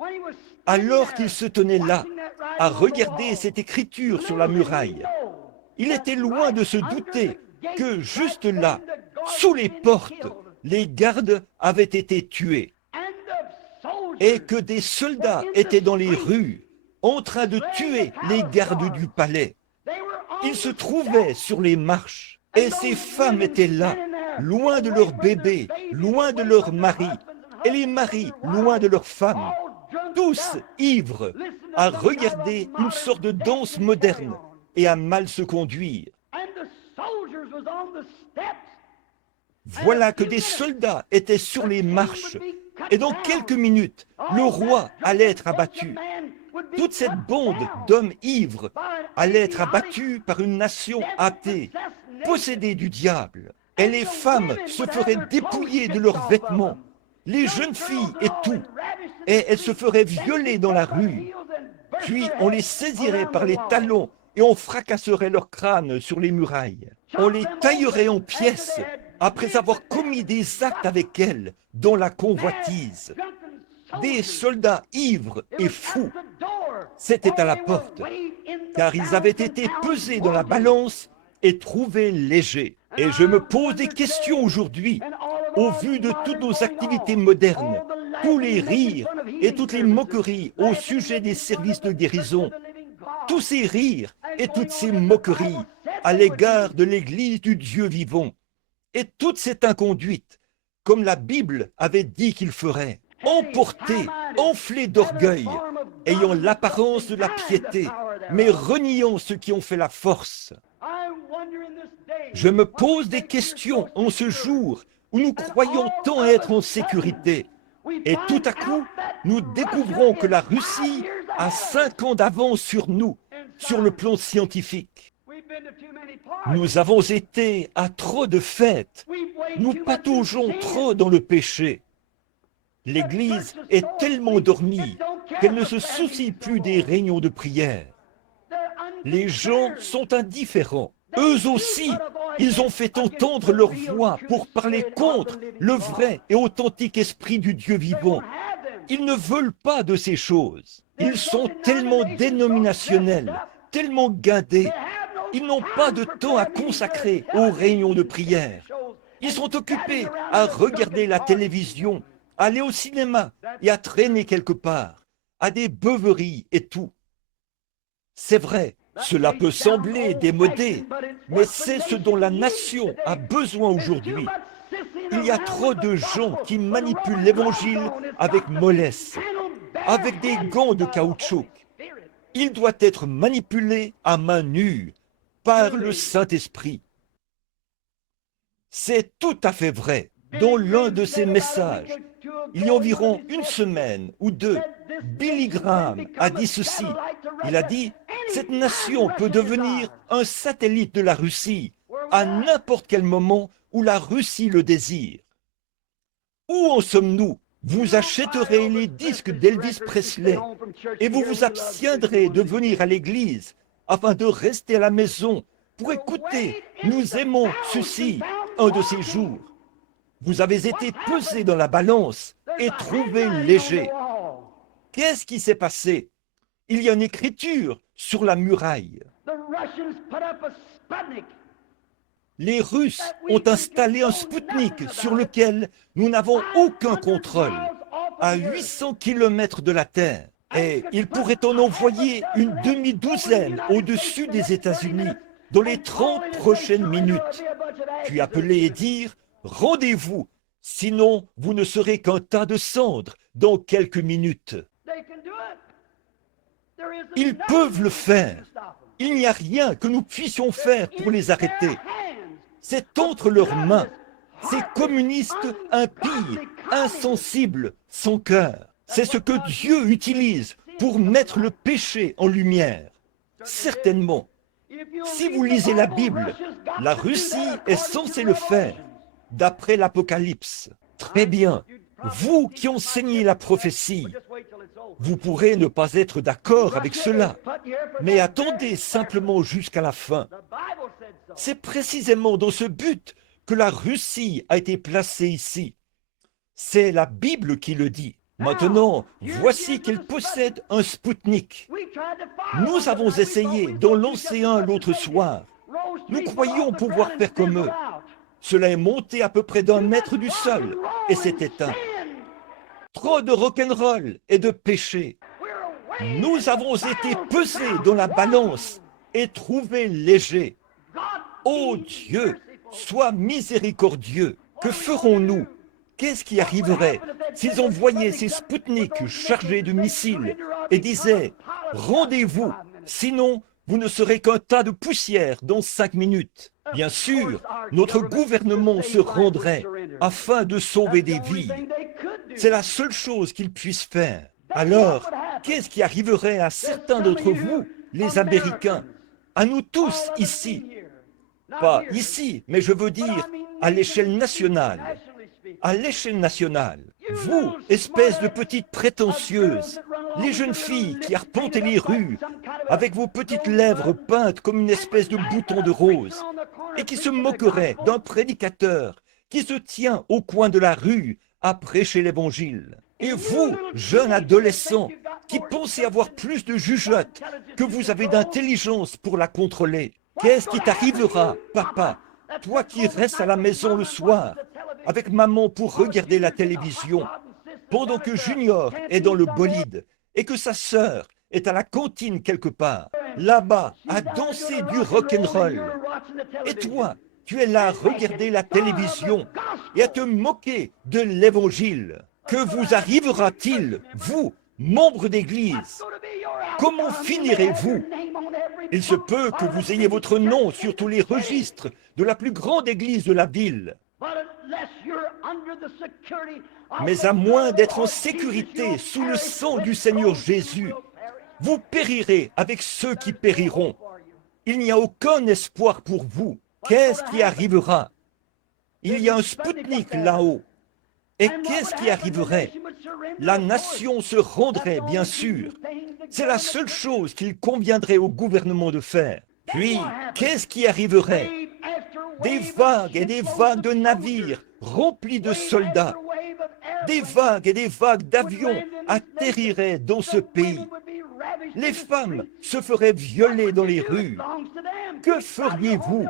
Alors qu'il se tenait là, à regarder cette écriture sur la muraille, il était loin de se douter que juste là, sous les portes, les gardes avaient été tués et que des soldats étaient dans les rues en train de tuer les gardes du palais. Ils se trouvaient sur les marches et ces femmes étaient là, loin de leurs bébés, loin de leurs maris, et les maris loin de leurs femmes, tous ivres à regarder une sorte de danse moderne et à mal se conduire. Voilà que des soldats étaient sur les marches, et dans quelques minutes, le roi allait être abattu. Toute cette bande d'hommes ivres allait être abattue par une nation athée, possédée du diable. Et les femmes se feraient dépouiller de leurs vêtements, les jeunes filles et tout, et elles se feraient violer dans la rue. Puis on les saisirait par les talons et on fracasserait leurs crânes sur les murailles. On les taillerait en pièces après avoir commis des actes avec elles dans la convoitise. Des soldats ivres et fous, c'était à la porte, car ils avaient été pesés dans la balance et trouvés légers. Et je me pose des questions aujourd'hui, au vu de toutes nos activités modernes, tous les rires et toutes les moqueries au sujet des services de guérison, tous ces rires et toutes ces moqueries à l'égard de l'Église du Dieu vivant, et toute cette inconduite, comme la Bible avait dit qu'il ferait, emportés, enflés d'orgueil, ayant l'apparence de la piété, mais reniant ceux qui ont fait la force. Je me pose des questions en ce jour où nous croyons tant être en sécurité. Et tout à coup, nous découvrons que la Russie a 5 ans d'avance sur nous, sur le plan scientifique. Nous avons été à trop de fêtes. Nous pataugeons trop dans le péché. L'Église est tellement dormie qu'elle ne se soucie plus des réunions de prière. Les gens sont indifférents. Eux aussi, ils ont fait entendre leur voix pour parler contre le vrai et authentique esprit du Dieu vivant. Ils ne veulent pas de ces choses. Ils sont tellement dénominationnels, tellement guindés. Ils n'ont pas de temps à consacrer aux réunions de prière. Ils sont occupés à regarder la télévision, à aller au cinéma et à traîner quelque part, à des beuveries et tout. C'est vrai, cela peut sembler démodé, mais c'est ce dont la nation a besoin aujourd'hui. Il y a trop de gens qui manipulent l'évangile avec mollesse, avec des gants de caoutchouc. Il doit être manipulé à main nue par le Saint-Esprit. C'est tout à fait vrai. Dans l'un de ses messages, il y a environ une semaine ou deux, Billy Graham a dit ceci. Il a dit, cette nation peut devenir un satellite de la Russie à n'importe quel moment où la Russie le désire. Où en sommes-nous? Vous achèterez les disques d'Elvis Presley et vous vous abstiendrez de venir à l'église afin de rester à la maison pour écouter « Nous aimons ceci » un de ces jours. Vous avez été pesé dans la balance et trouvé léger. Qu'est-ce qui s'est passé? Il y a une écriture sur la muraille. Les Russes ont installé un Spoutnik sur lequel nous n'avons aucun contrôle, à 800 km de la Terre. Et ils pourraient en envoyer une demi-douzaine au-dessus des États-Unis dans les 30 prochaines minutes. Puis appeler et dire « Rendez-vous, sinon vous ne serez qu'un tas de cendres dans quelques minutes. » Ils peuvent le faire. Il n'y a rien que nous puissions faire pour les arrêter. C'est entre leurs mains. Ces communistes impies, insensibles, sans cœur. C'est ce que Dieu utilise pour mettre le péché en lumière. Certainement. Si vous lisez la Bible, la Russie est censée le faire, d'après l'Apocalypse. Très bien. Vous qui enseignez la prophétie, vous pourrez ne pas être d'accord avec cela, mais attendez simplement jusqu'à la fin. C'est précisément dans ce but que la Russie a été placée ici. C'est la Bible qui le dit. Maintenant, voici qu'elle possède un Spoutnik. Nous avons essayé d'en lancer un l'autre soir. Nous croyions pouvoir faire comme eux. Cela est monté à peu près d'1 mètre du sol et s'est éteint. Trop de rock'n'roll et de péché. Nous avons été pesés dans la balance et trouvés légers. Ô Dieu, sois miséricordieux. Que ferons-nous? Qu'est-ce qui arriverait s'ils envoyaient ces Spoutniks chargés de missiles et disaient « Rendez-vous, sinon vous ne serez qu'un tas de poussière dans 5 minutes ». Bien sûr, notre gouvernement se rendrait afin de sauver des vies. C'est la seule chose qu'ils puissent faire. Alors, qu'est-ce qui arriverait à certains d'entre vous, les Américains, à nous tous ici? Pas ici, mais je veux dire à l'échelle nationale. À l'échelle nationale, vous, espèces de petites prétentieuses, les jeunes filles qui arpentez les rues avec vos petites lèvres peintes comme une espèce de bouton de rose et qui se moqueraient d'un prédicateur qui se tient au coin de la rue à prêcher l'évangile. Et vous, jeunes adolescents, qui pensez avoir plus de jugeote que vous avez d'intelligence pour la contrôler, qu'est-ce qui t'arrivera, papa, toi qui restes à la maison le soir avec maman pour regarder la télévision, pendant que Junior est dans le bolide et que sa sœur est à la cantine quelque part, là-bas, à danser du rock'n'roll. Et toi, tu es là à regarder la télévision et à te moquer de l'évangile. Que vous arrivera-t-il, vous, membres d'église? Comment finirez-vous? Il se peut que vous ayez votre nom sur tous les registres de la plus grande église de la ville. Mais à moins d'être en sécurité sous le sang du Seigneur Jésus, vous périrez avec ceux qui périront. Il n'y a aucun espoir pour vous. Qu'est-ce qui arrivera? Il y a un Spoutnik là-haut. Et qu'est-ce qui arriverait? La nation se rendrait, bien sûr. C'est la seule chose qu'il conviendrait au gouvernement de faire. Puis, qu'est-ce qui arriverait? Des vagues et des vagues de navires remplis de soldats. Des vagues et des vagues d'avions atterriraient dans ce pays. Les femmes se feraient violer dans les rues. Que feriez-vous?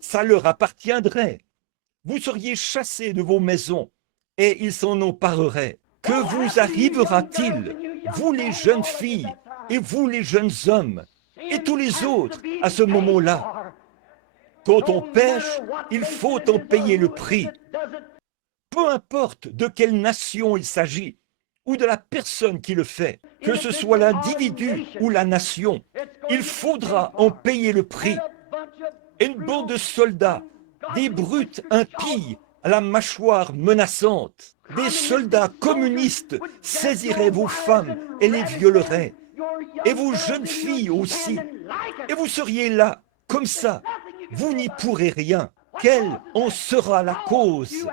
Ça leur appartiendrait. Vous seriez chassés de vos maisons et ils s'en empareraient. Que vous arrivera-t-il, vous les jeunes filles et vous les jeunes hommes et tous les autres à ce moment-là? Quand on pêche, il faut en payer le prix. Peu importe de quelle nation il s'agit ou de la personne qui le fait, que ce soit l'individu ou la nation, il faudra en payer le prix. Une bande de soldats, des brutes impies à la mâchoire menaçante, des soldats communistes saisiraient vos femmes et les violeraient, et vos jeunes filles aussi, et vous seriez là, comme ça. Vous n'y pourrez rien. Quelle en sera la cause?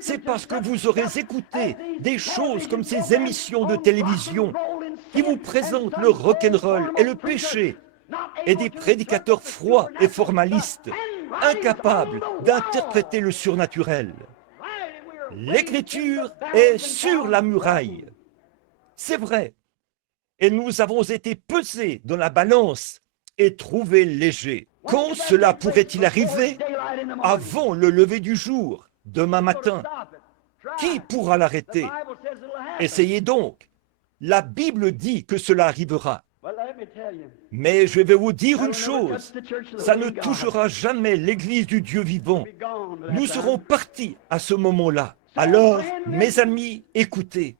C'est parce que vous aurez écouté des choses comme ces émissions de télévision qui vous présentent le rock'n'roll et le péché, et des prédicateurs froids et formalistes, incapables d'interpréter le surnaturel. L'Écriture est sur la muraille. C'est vrai. Et nous avons été pesés dans la balance et trouvés légers. Quand cela pourrait-il arriver? Avant le lever du jour, demain matin. Qui pourra l'arrêter? Essayez donc. La Bible dit que cela arrivera. Mais je vais vous dire une chose, ça ne touchera jamais l'Église du Dieu vivant. Nous serons partis à ce moment-là. Alors, mes amis, écoutez.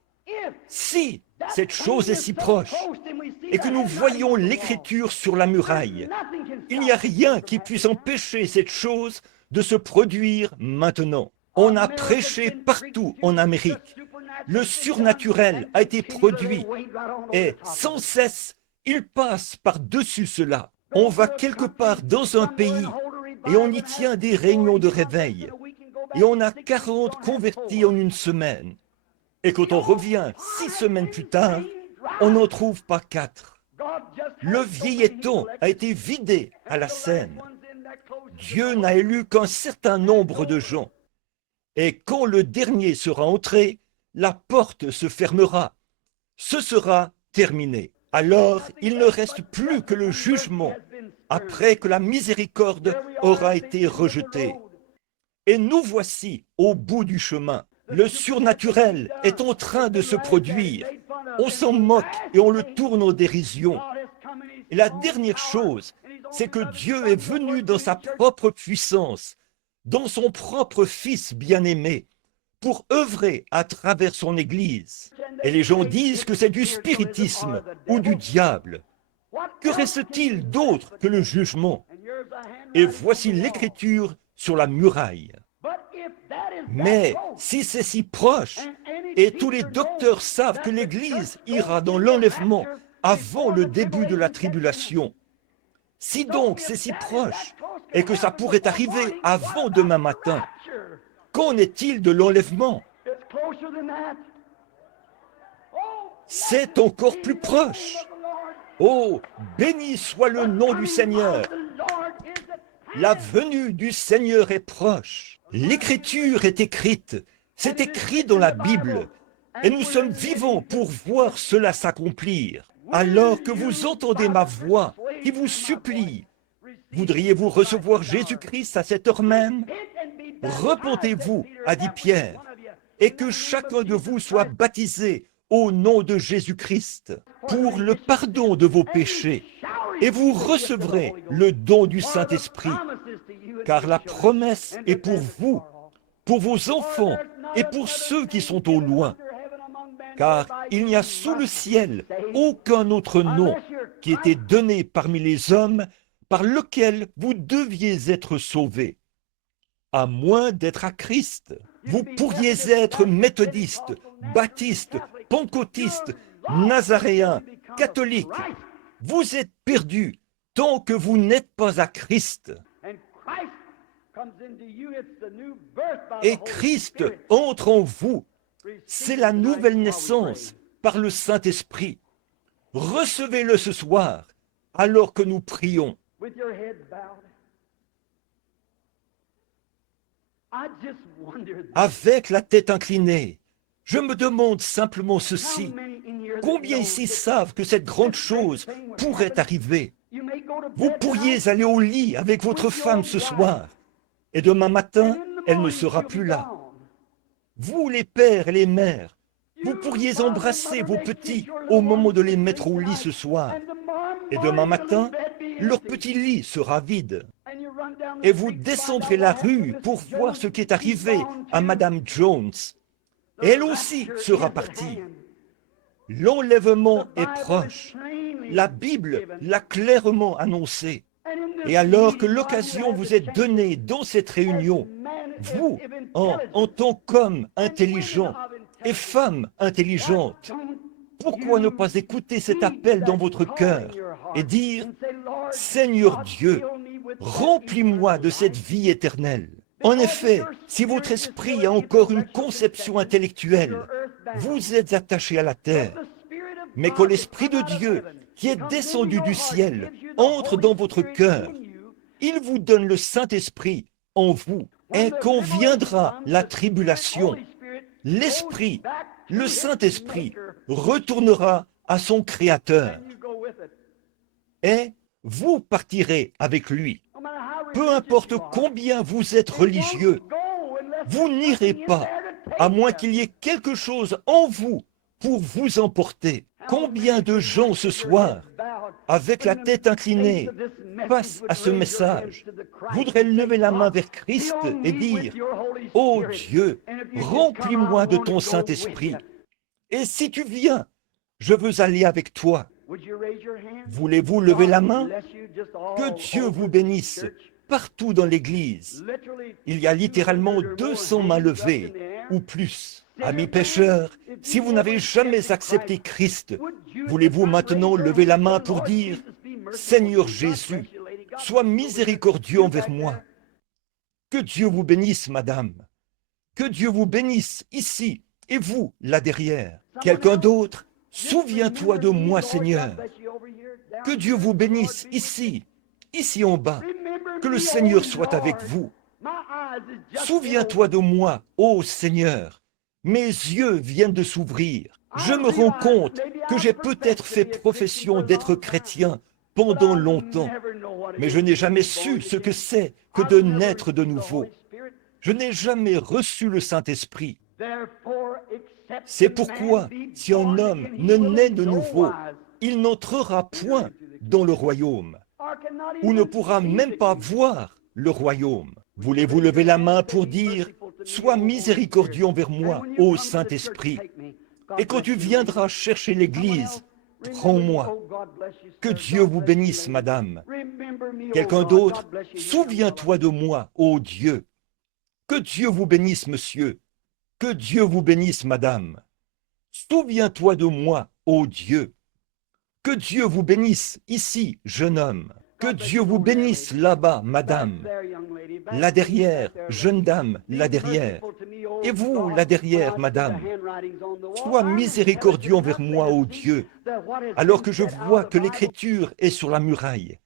Si cette chose est si proche et que nous voyons l'Écriture sur la muraille, il n'y a rien qui puisse empêcher cette chose de se produire maintenant. On a prêché partout en Amérique. Le surnaturel a été produit et sans cesse, il passe par-dessus cela. On va quelque part dans un pays et on y tient des réunions de réveil. Et on a 40 convertis en une semaine. Et quand on revient 6 semaines plus tard, on n'en trouve pas 4. Le vieilleton a été vidé à la scène. Dieu n'a élu qu'un certain nombre de gens. Et quand le dernier sera entré, la porte se fermera. Ce sera terminé. Alors, il ne reste plus que le jugement, après que la miséricorde aura été rejetée. Et nous voici au bout du chemin. Le surnaturel est en train de se produire. On s'en moque et on le tourne en dérision. Et la dernière chose, c'est que Dieu est venu dans sa propre puissance, dans son propre Fils bien-aimé, pour œuvrer à travers son Église. Et les gens disent que c'est du spiritisme ou du diable. Que reste-t-il d'autre que le jugement? Et voici l'Écriture sur la muraille. Mais si c'est si proche, et tous les docteurs savent que l'Église ira dans l'enlèvement avant le début de la tribulation, si donc c'est si proche, et que ça pourrait arriver avant demain matin, qu'en est-il de l'enlèvement? C'est encore plus proche. Oh, béni soit le nom du Seigneur. La venue du Seigneur est proche. L'Écriture est écrite. C'est écrit dans la Bible. Et nous sommes vivants pour voir cela s'accomplir. Alors que vous entendez ma voix qui vous supplie, voudriez-vous recevoir Jésus-Christ à cette heure même? Repentez-vous, a dit Pierre, et que chacun de vous soit baptisé au nom de Jésus-Christ pour le pardon de vos péchés, et vous recevrez le don du Saint-Esprit, car la promesse est pour vous, pour vos enfants et pour ceux qui sont au loin. Car il n'y a sous le ciel aucun autre nom qui ait été donné parmi les hommes par lequel vous deviez être sauvés, à moins d'être à Christ. Vous pourriez être méthodiste, baptiste, pentecôtiste, nazaréen, catholique. Vous êtes perdus tant que vous n'êtes pas à Christ. Et Christ entre en vous. C'est la nouvelle naissance par le Saint-Esprit. Recevez-le ce soir, alors que nous prions. Avec la tête inclinée, je me demande simplement ceci. Combien ici savent que cette grande chose pourrait arriver? Vous pourriez aller au lit avec votre femme ce soir, et demain matin, elle ne sera plus là. Vous, les pères et les mères, vous pourriez embrasser vos petits au moment de les mettre au lit ce soir, et demain matin, leur petit lit sera vide. Et vous descendrez la rue pour voir ce qui est arrivé à Madame Jones. Elle aussi sera partie. L'enlèvement est proche. La Bible l'a clairement annoncé. Et alors que l'occasion vous est donnée dans cette réunion, vous, en tant qu'homme intelligent et femme intelligente, pourquoi ne pas écouter cet appel dans votre cœur et dire « Seigneur Dieu, remplis-moi de cette vie éternelle ». En effet, si votre esprit a encore une conception intellectuelle, vous êtes attaché à la terre. Mais quand l'Esprit de Dieu, qui est descendu du ciel, entre dans votre cœur, il vous donne le Saint-Esprit en vous. Et quand viendra la tribulation, l'Esprit, le Saint-Esprit, retournera à son Créateur. Et vous partirez avec lui. Peu importe combien vous êtes religieux, vous n'irez pas, à moins qu'il y ait quelque chose en vous pour vous emporter. Combien de gens ce soir, avec la tête inclinée, face à ce message, voudraient lever la main vers Christ et dire « Oh Dieu, remplis-moi de ton Saint-Esprit. Et si tu viens, je veux aller avec toi. » Voulez-vous lever la main? Que Dieu vous bénisse partout dans l'Église. Il y a littéralement 200 mains levées ou plus. Amis pécheurs, si vous n'avez jamais accepté Christ, voulez-vous maintenant lever la main pour dire « Seigneur Jésus, sois miséricordieux envers moi. » Que Dieu vous bénisse, madame. Que Dieu vous bénisse ici et vous, là derrière. Quelqu'un d'autre, souviens-toi de moi, Seigneur. Que Dieu vous bénisse ici, ici en bas. Que le Seigneur soit avec vous. Souviens-toi de moi, ô Seigneur. Mes yeux viennent de s'ouvrir. Je me rends compte que j'ai peut-être fait profession d'être chrétien pendant longtemps, mais je n'ai jamais su ce que c'est que de naître de nouveau. Je n'ai jamais reçu le Saint-Esprit. C'est pourquoi, si un homme ne naît de nouveau, il n'entrera point dans le royaume, ou ne pourra même pas voir le royaume. Voulez-vous lever la main pour dire « Sois miséricordieux envers moi, ô Saint-Esprit, et quand tu viendras chercher l'Église, prends-moi. » Que Dieu vous bénisse, madame. Quelqu'un d'autre, souviens-toi de moi, ô Dieu. Que Dieu vous bénisse, monsieur. Que Dieu vous bénisse, madame. Souviens-toi de moi, ô Dieu. Que Dieu vous bénisse ici, jeune homme. Que Dieu vous bénisse là-bas, madame. Là derrière, jeune dame, là derrière. Et vous, là derrière, madame. Sois miséricordieux envers moi, ô Dieu, alors que je vois que l'écriture est sur la muraille.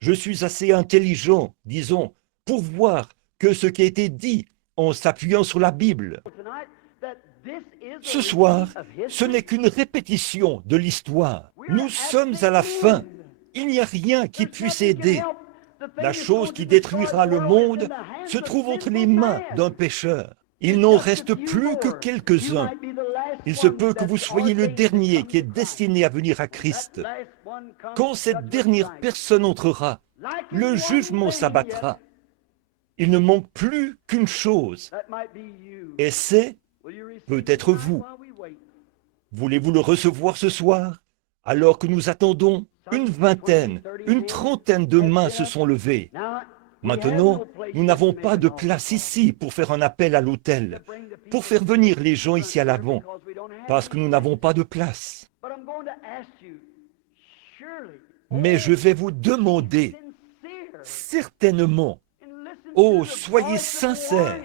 Je suis assez intelligent, disons, pour voir que ce qui a été dit en s'appuyant sur la Bible. Ce soir, ce n'est qu'une répétition de l'histoire. Nous sommes à la fin. Il n'y a rien qui puisse aider. La chose qui détruira le monde se trouve entre les mains d'un pécheur. Il n'en reste plus que quelques-uns. Il se peut que vous soyez le dernier qui est destiné à venir à Christ. Quand cette dernière personne entrera, le jugement s'abattra. Il ne manque plus qu'une chose, et c'est peut-être vous. Voulez-vous le recevoir ce soir, alors que nous attendons? Une vingtaine, une trentaine de mains se sont levées. Maintenant, nous n'avons pas de place ici pour faire un appel à l'autel, pour faire venir les gens ici à l'avant, parce que nous n'avons pas de place. Mais je vais vous demander, certainement, oh, soyez sincères,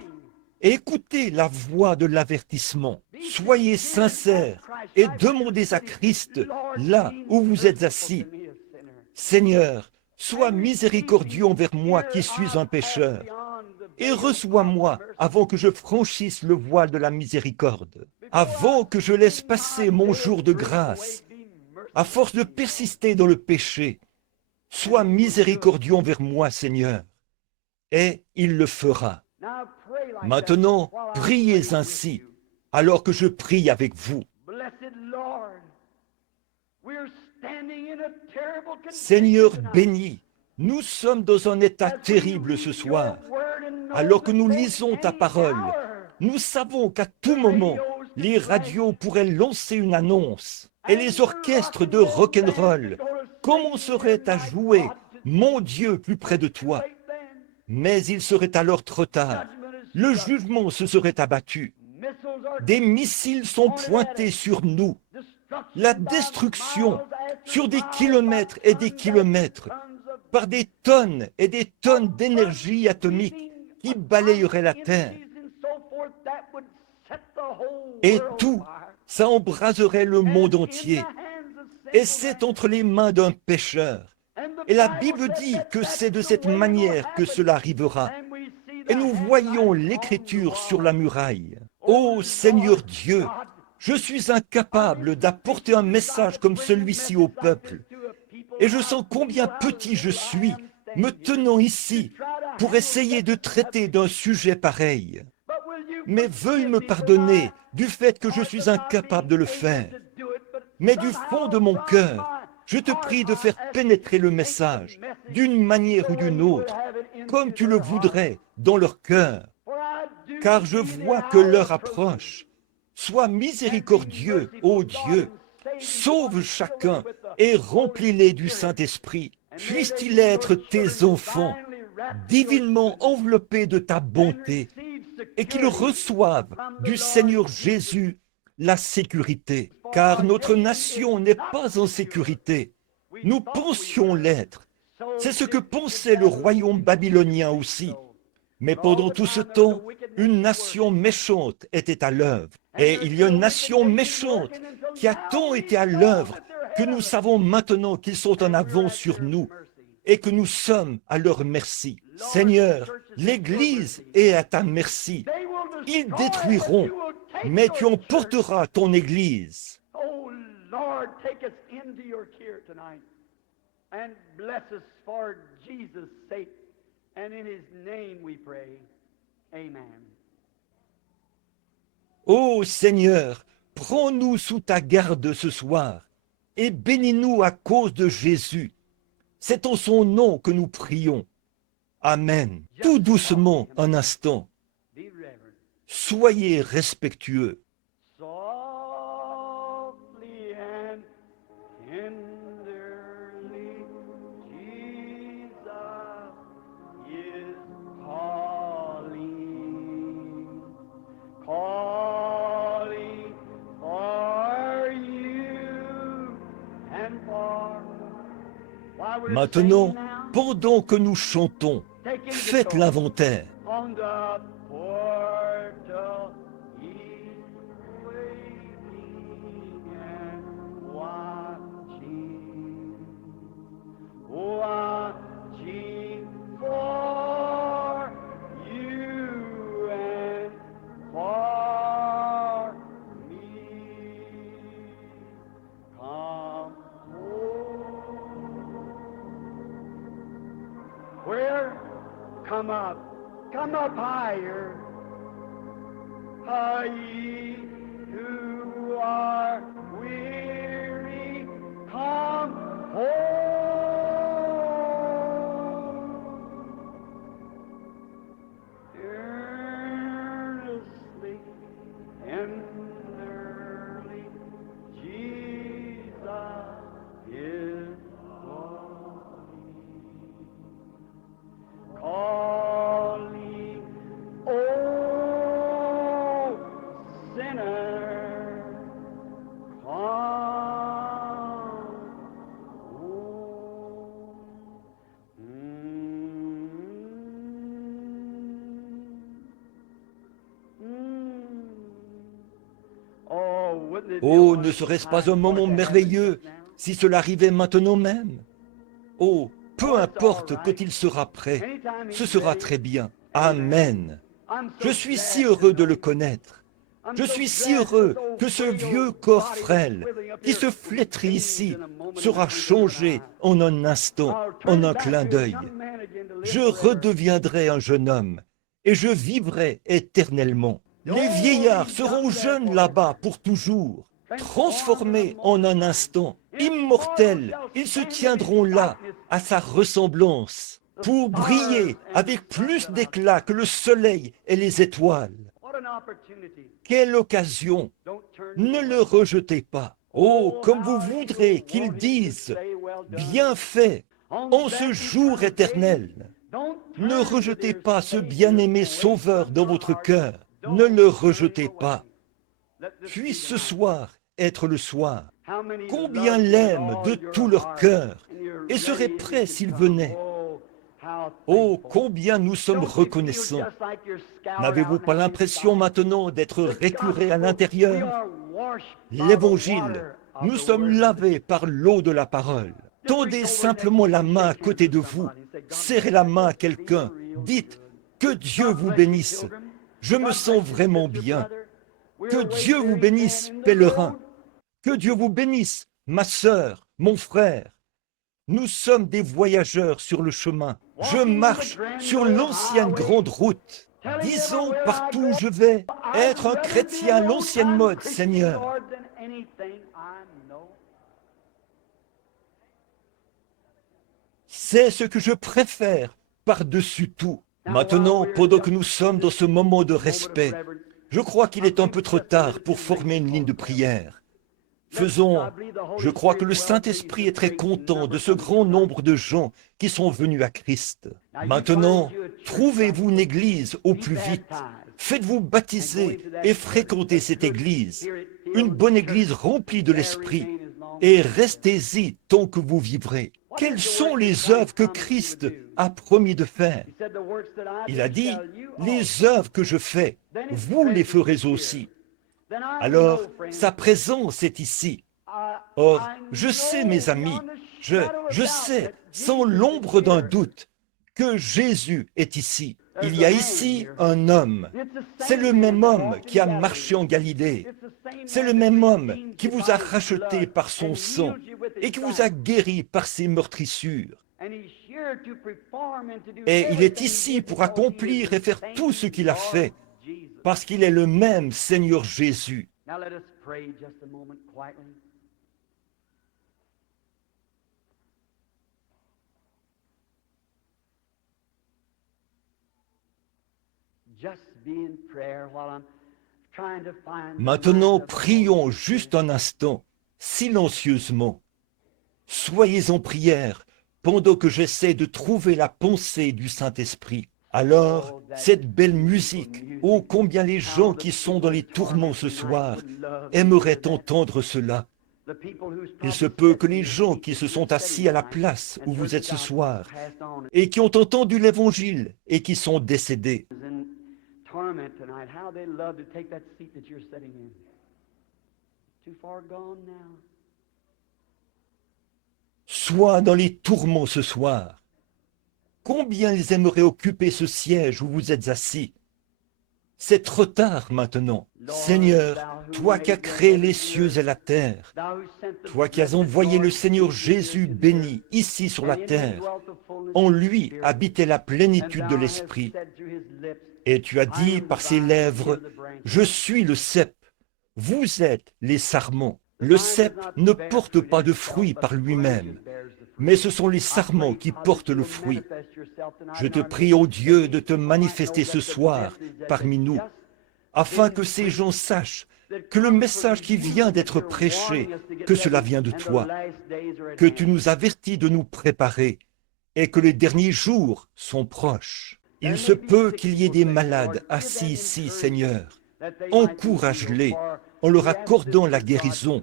et écoutez la voix de l'avertissement. Soyez sincères et demandez à Christ, là où vous êtes assis, « Seigneur, sois miséricordieux envers moi qui suis un pécheur, et reçois-moi avant que je franchisse le voile de la miséricorde. » avant que je laisse passer mon jour de grâce, à force de persister dans le péché, sois miséricordieux envers moi, Seigneur. Et il le fera. Maintenant, priez ainsi, alors que je prie avec vous. Seigneur béni, nous sommes dans un état terrible ce soir. Alors que nous lisons ta parole, nous savons qu'à tout moment, les radios pourraient lancer une annonce et les orchestres de rock'n'roll commenceraient à jouer « Mon Dieu plus près de toi ». Mais il serait alors trop tard. Le jugement se serait abattu. Des missiles sont pointés sur nous. La destruction sur des kilomètres et des kilomètres par des tonnes et des tonnes d'énergie atomique qui balayerait la Terre. Et tout, ça embraserait le monde entier. Et c'est entre les mains d'un pécheur. Et la Bible dit que c'est de cette manière que cela arrivera. Et nous voyons l'écriture sur la muraille. Ô Seigneur Dieu, je suis incapable d'apporter un message comme celui-ci au peuple. Et je sens combien petit je suis, me tenant ici, pour essayer de traiter d'un sujet pareil. Mais veuille me pardonner du fait que je suis incapable de le faire. Mais du fond de mon cœur, je te prie de faire pénétrer le message d'une manière ou d'une autre, comme tu le voudrais dans leur cœur. Car je vois que l'heure approche. Sois miséricordieux, ô Dieu, sauve chacun et remplis-les du Saint-Esprit. Puissent-ils être tes enfants, divinement enveloppés de ta bonté, et qu'ils reçoivent du Seigneur Jésus la sécurité, car notre nation n'est pas en sécurité. Nous pensions l'être. C'est ce que pensait le royaume babylonien aussi. Mais pendant tout ce temps, une nation méchante était à l'œuvre. Et il y a une nation méchante qui a tant été à l'œuvre que nous savons maintenant qu'ils sont en avance sur nous et que nous sommes à leur merci. Seigneur, l'Église est à ta merci. Ils détruiront, mais tu emporteras ton Église. Oh Lord, take us into your care tonight and bless us for Jesus' sake. And in his name we pray. Amen. Ô Seigneur, prends-nous sous ta garde ce soir et bénis-nous à cause de Jésus. C'est en son nom que nous prions. Amen. Tout doucement un instant. Be reverent. Soyez respectueux. Softly and tenderly, Jesus is calling, calling for you and for. While we're Maintenant, singing now, pendant que nous chantons, faites l'inventaire. on the portal he's waiting and watching, watching for you and for me. Come home. Where? Come up higher. Ye who are weary, come home. Earnestly, tenderly, Jesus is calling, oh sinner, come home. Oh, wouldn't it be a Oh, ne wonderful serait-ce time pas un for moment it to happen merveilleux just now? si cela arrivait maintenant même? Oh, peu importe quand il sera prêt, ce sera très bien. Amen. I'm so Je suis glad si heureux de le tonight. connaître. Je suis si heureux que ce vieux corps frêle, qui se flétrit ici, sera changé en un instant, en un clin d'œil. Je redeviendrai un jeune homme et je vivrai éternellement. Les vieillards seront jeunes là-bas pour toujours, transformés en un instant, immortels. Ils se tiendront là, à sa ressemblance, pour briller avec plus d'éclat que le soleil et les étoiles. Quelle occasion! Ne le rejetez pas. Oh, comme vous voudrez qu'ils disent « Bien fait » en ce jour éternel. Ne rejetez pas ce bien-aimé Sauveur dans votre cœur. Ne le rejetez pas. Puisse ce soir être le soir. Combien l'aiment de tout leur cœur et seraient prêts s'ils venaient. Oh, combien nous sommes reconnaissants. N'avez-vous pas l'impression maintenant d'être récuré à l'intérieur? L'Évangile, nous sommes lavés par l'eau de la parole. Tendez simplement la main à côté de vous, serrez la main à quelqu'un, dites « Que Dieu vous bénisse, je me sens vraiment bien. Que Dieu vous bénisse, pèlerin. Que Dieu vous bénisse, ma sœur, mon frère. Nous sommes des voyageurs sur le chemin. Je marche sur l'ancienne grande route. Disons partout où je vais, être un chrétien à l'ancienne mode, Seigneur. C'est ce que je préfère par-dessus tout. Maintenant, pendant que nous sommes dans ce moment de respect, je crois qu'il est un peu trop tard pour former une ligne de prière. Je crois que le Saint-Esprit est très content de ce grand nombre de gens qui sont venus à Christ. Maintenant, trouvez-vous une église au plus vite. Faites-vous baptiser et fréquentez cette église, une bonne église remplie de l'Esprit, et restez-y tant que vous vivrez. Quelles sont les œuvres que Christ a promis de faire? Il a dit, les œuvres que je fais, vous les ferez aussi. Alors, sa présence est ici. Or, je sais, mes amis, je sais, sans l'ombre d'un doute, que Jésus est ici. Il y a ici un homme. C'est le même homme qui a marché en Galilée. C'est le même homme qui vous a racheté par son sang et qui vous a guéri par ses meurtrissures. Et il est ici pour accomplir et faire tout ce qu'il a fait, parce qu'il est le même Seigneur Jésus. Maintenant, prions juste un instant, silencieusement. Soyez en prière pendant que j'essaie de trouver la pensée du Saint-Esprit. Alors, cette belle musique, oh combien les gens qui sont dans les tourments ce soir aimeraient entendre cela. Il se peut que les gens qui se sont assis à la place où vous êtes ce soir et qui ont entendu l'Évangile et qui sont décédés, soient dans les tourments ce soir. Combien ils aimeraient occuper ce siège où vous êtes assis? C'est trop tard maintenant. Seigneur, toi qui as créé les cieux et la terre, toi qui as envoyé le Seigneur Jésus béni ici sur la terre, en lui habitait la plénitude de l'Esprit. Et tu as dit par ses lèvres, « Je suis le cep, vous êtes les sarments. » Le cep ne porte pas de fruit par lui-même, mais ce sont les sarments qui portent le fruit. Je te prie, ô Dieu, de te manifester ce soir parmi nous, afin que ces gens sachent que le message qui vient d'être prêché, que cela vient de toi, que tu nous avertis de nous préparer et que les derniers jours sont proches. Il se peut qu'il y ait des malades assis ici, Seigneur. Encourage-les en leur accordant la guérison,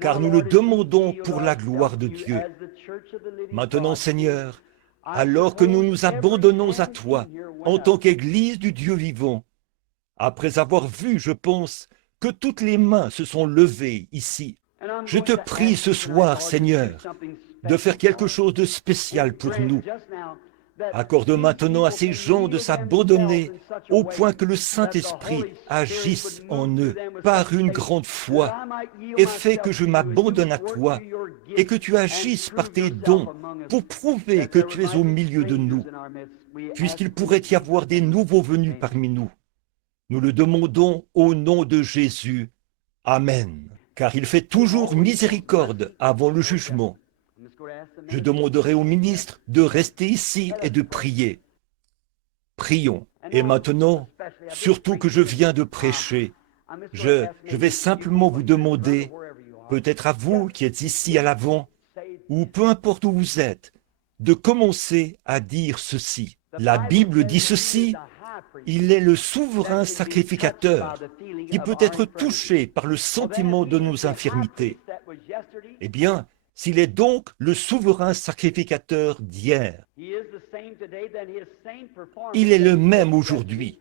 car nous le demandons pour la gloire de Dieu. Maintenant, Seigneur, alors que nous nous abandonnons à toi en tant qu'Église du Dieu vivant, après avoir vu, je pense, que toutes les mains se sont levées ici, je te prie ce soir, Seigneur, de faire quelque chose de spécial pour nous. Accorde maintenant à ces gens de s'abandonner au point que le Saint-Esprit agisse en eux par une grande foi et fait que je m'abandonne à toi et que tu agisses par tes dons pour prouver que tu es au milieu de nous, puisqu'il pourrait y avoir des nouveaux venus parmi nous. Nous le demandons au nom de Jésus. Amen. Car il fait toujours miséricorde avant le jugement. Je demanderai au ministre de rester ici et de prier. Prions. Et maintenant, surtout que je viens de prêcher, je vais simplement vous demander, peut-être à vous qui êtes ici à l'avant, ou peu importe où vous êtes, de commencer à dire ceci. La Bible dit ceci: il est le souverain sacrificateur qui peut être touché par le sentiment de nos infirmités. Eh bien, s'il est donc le souverain sacrificateur d'hier, il est le même aujourd'hui.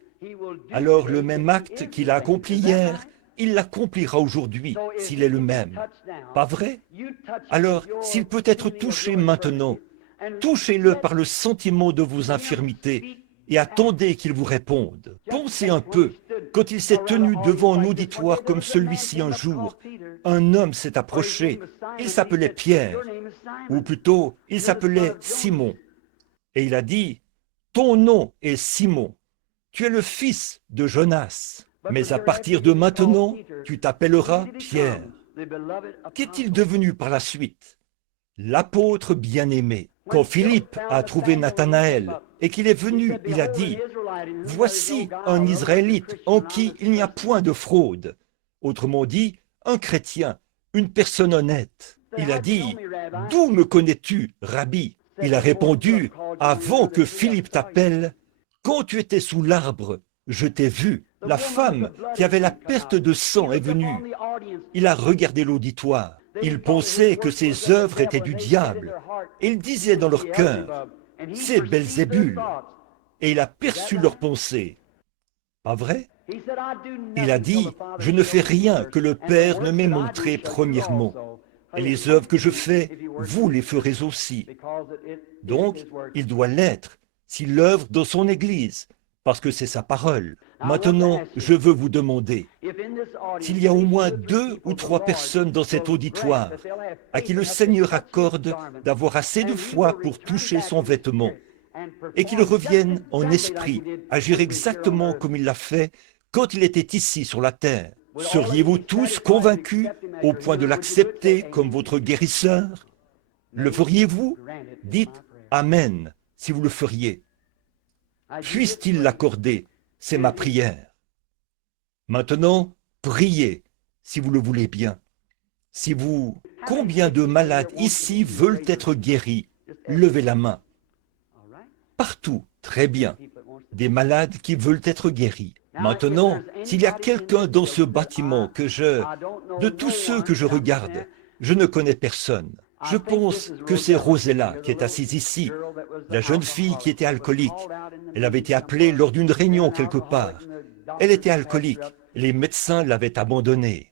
Alors le même acte qu'il a accompli hier, il l'accomplira aujourd'hui, s'il est le même. Pas vrai? Alors, s'il peut être touché maintenant, touchez-le par le sentiment de vos infirmités et attendez qu'il vous réponde. Pensez un peu, quand il s'est tenu devant un auditoire comme celui-ci un jour, un homme s'est approché, il s'appelait Pierre, ou plutôt, il s'appelait Simon. Et il a dit, « Ton nom est Simon, tu es le fils de Jonas, mais à partir de maintenant, tu t'appelleras Pierre. » Qu'est-il devenu par la suite? L'apôtre bien-aimé. Quand Philippe a trouvé Nathanaël et qu'il est venu, il a dit, « Voici un Israélite en qui il n'y a point de fraude. » Autrement dit, un chrétien, une personne honnête. Il a dit, « D'où me connais-tu, Rabbi ?» Il a répondu, « Avant que Philippe t'appelle, quand tu étais sous l'arbre, je t'ai vu. » La femme qui avait la perte de sang est venue. Il a regardé l'auditoire. Il pensait que ses œuvres étaient du diable. Il disait dans leur cœur, « C'est Belzébul. » Et il a perçu leurs pensées. Pas vrai? Il a dit, « Je ne fais rien que le Père ne m'ait montré premièrement. Et les œuvres que je fais, vous les ferez aussi. » Donc, il doit l'être s'il œuvre dans son Église, parce que c'est sa parole. Maintenant, je veux vous demander, s'il y a au moins 2 ou 3 personnes dans cet auditoire à qui le Seigneur accorde d'avoir assez de foi pour toucher son vêtement, et qu'ils reviennent en esprit agir exactement comme il l'a fait quand il était ici sur la terre, seriez-vous tous convaincus au point de l'accepter comme votre guérisseur? Le feriez-vous? Dites « Amen » si vous le feriez. Puisse-t-il l'accorder? C'est ma prière. Maintenant, priez, si vous le voulez bien. Combien de malades ici veulent être guéris? Levez la main. Partout, très bien. Des malades qui veulent être guéris. Maintenant, s'il y a quelqu'un dans ce bâtiment de tous ceux que je regarde, je ne connais personne. Je pense que c'est Rosella qui est assise ici, la jeune fille qui était alcoolique. Elle avait été appelée lors d'une réunion quelque part. Elle était alcoolique. Les médecins l'avaient abandonnée.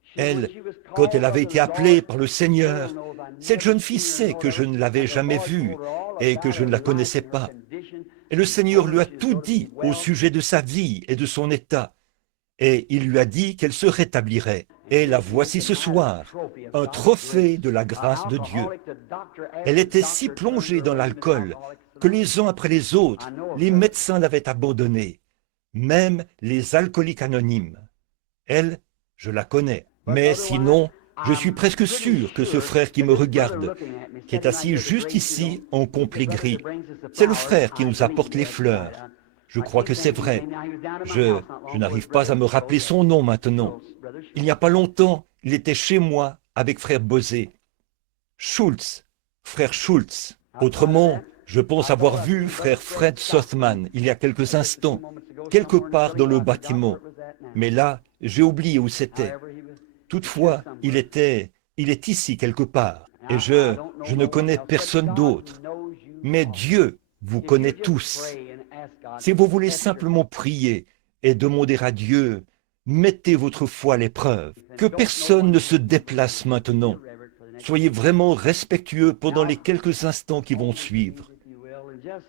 Quand elle avait été appelée par le Seigneur, cette jeune fille sait que je ne l'avais jamais vue et que je ne la connaissais pas. Et le Seigneur lui a tout dit au sujet de sa vie et de son état. Et il lui a dit qu'elle se rétablirait. Et la voici ce soir, un trophée de la grâce de Dieu. Elle était si plongée dans l'alcool que les uns après les autres, les médecins l'avaient abandonnée, même les alcooliques anonymes. Elle, je la connais. Mais sinon, je suis presque sûr que ce frère qui me regarde, qui est assis juste ici en complet gris, c'est le frère qui nous apporte les fleurs. Je crois que c'est vrai. Je n'arrive pas à me rappeler son nom maintenant. Il n'y a pas longtemps, il était chez moi avec frère Bosé. Schultz, frère Schultz. Autrement, je pense avoir vu frère Fred Sothman il y a quelques instants, quelque part dans le bâtiment. Mais là, j'ai oublié où c'était. Toutefois, il est ici quelque part. Et je ne connais personne d'autre. Mais Dieu vous connaît tous. Si vous voulez simplement prier et demander à Dieu, mettez votre foi à l'épreuve. Que personne ne se déplace maintenant. Soyez vraiment respectueux pendant les quelques instants qui vont suivre.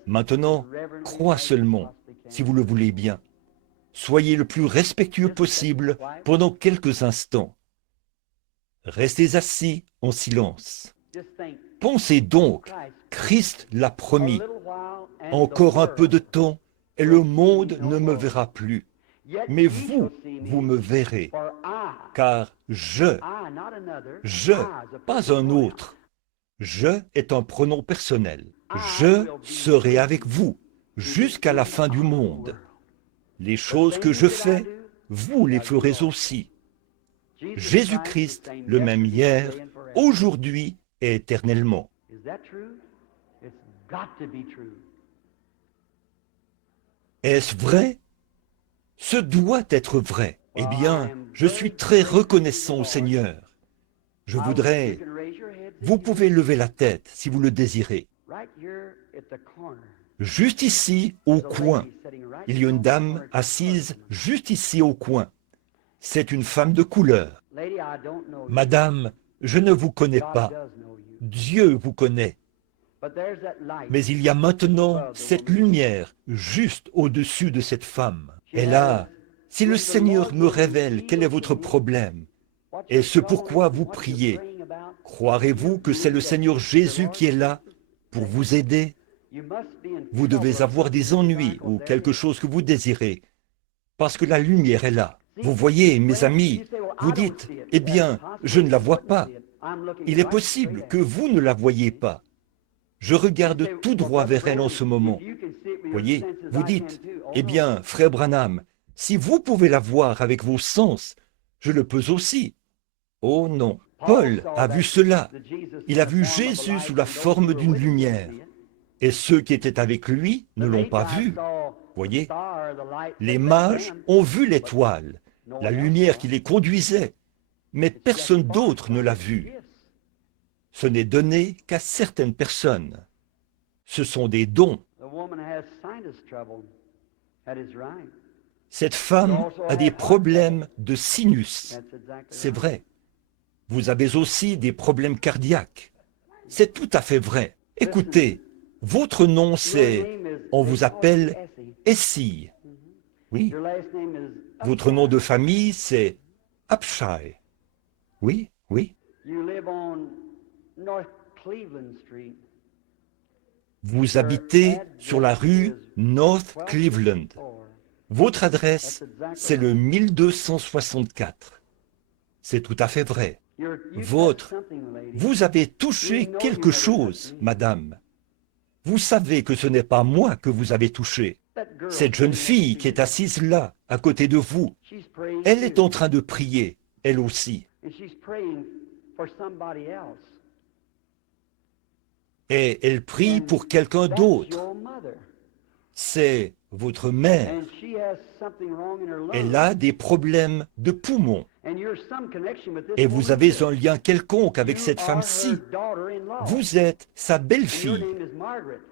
Maintenant, crois seulement, si vous le voulez bien. Soyez le plus respectueux possible pendant quelques instants. Restez assis en silence. Pensez donc, Christ l'a promis. Encore un peu de temps et le monde ne me verra plus. Mais vous, vous me verrez, car je, pas un autre. Je est un pronom personnel. Je serai avec vous jusqu'à la fin du monde. Les choses que je fais, vous les ferez aussi. Jésus-Christ, le même hier, aujourd'hui et éternellement. Est-ce vrai? Ce doit être vrai. Eh bien, je suis très reconnaissant au Seigneur. Je voudrais... Vous pouvez lever la tête si vous le désirez. Juste ici, au coin, il y a une dame assise juste ici au coin. C'est une femme de couleur. Madame, je ne vous connais pas. Dieu vous connaît. Mais il y a maintenant cette lumière juste au-dessus de cette femme. Et là, si le Seigneur me révèle quel est votre problème et ce pourquoi vous priez, croirez-vous que c'est le Seigneur Jésus qui est là pour vous aider? Vous devez avoir des ennuis ou quelque chose que vous désirez, parce que la lumière est là. Vous voyez, mes amis, vous dites, « Eh bien, je ne la vois pas. » Il est possible que vous ne la voyez pas. Je regarde tout droit vers elle en ce moment. Voyez, vous dites, « Eh bien, frère Branham, si vous pouvez la voir avec vos sens, je le peux aussi. » Oh non, Paul a vu cela. Il a vu Jésus sous la forme d'une lumière. Et ceux qui étaient avec lui ne l'ont pas vu. Voyez, les mages ont vu l'étoile, la lumière qui les conduisait, mais personne d'autre ne l'a vue. Ce n'est donné qu'à certaines personnes. Ce sont des dons. Cette femme a des problèmes de sinus. C'est vrai. Vous avez aussi des problèmes cardiaques. C'est tout à fait vrai. Écoutez, votre nom c'est, on vous appelle Essie. Oui. Votre nom de famille c'est Upshire. Oui, oui. Vous habitez sur la rue North Cleveland. Votre adresse, c'est le 1264. C'est tout à fait vrai. Vous avez touché quelque chose, madame. Vous savez que ce n'est pas moi que vous avez touché. Cette jeune fille qui est assise là, à côté de vous, elle est en train de prier, elle aussi. Et elle prie pour quelqu'un d'autre. C'est votre mère. Elle a des problèmes de poumons. Et vous avez un lien quelconque avec cette femme-ci. Vous êtes sa belle-fille.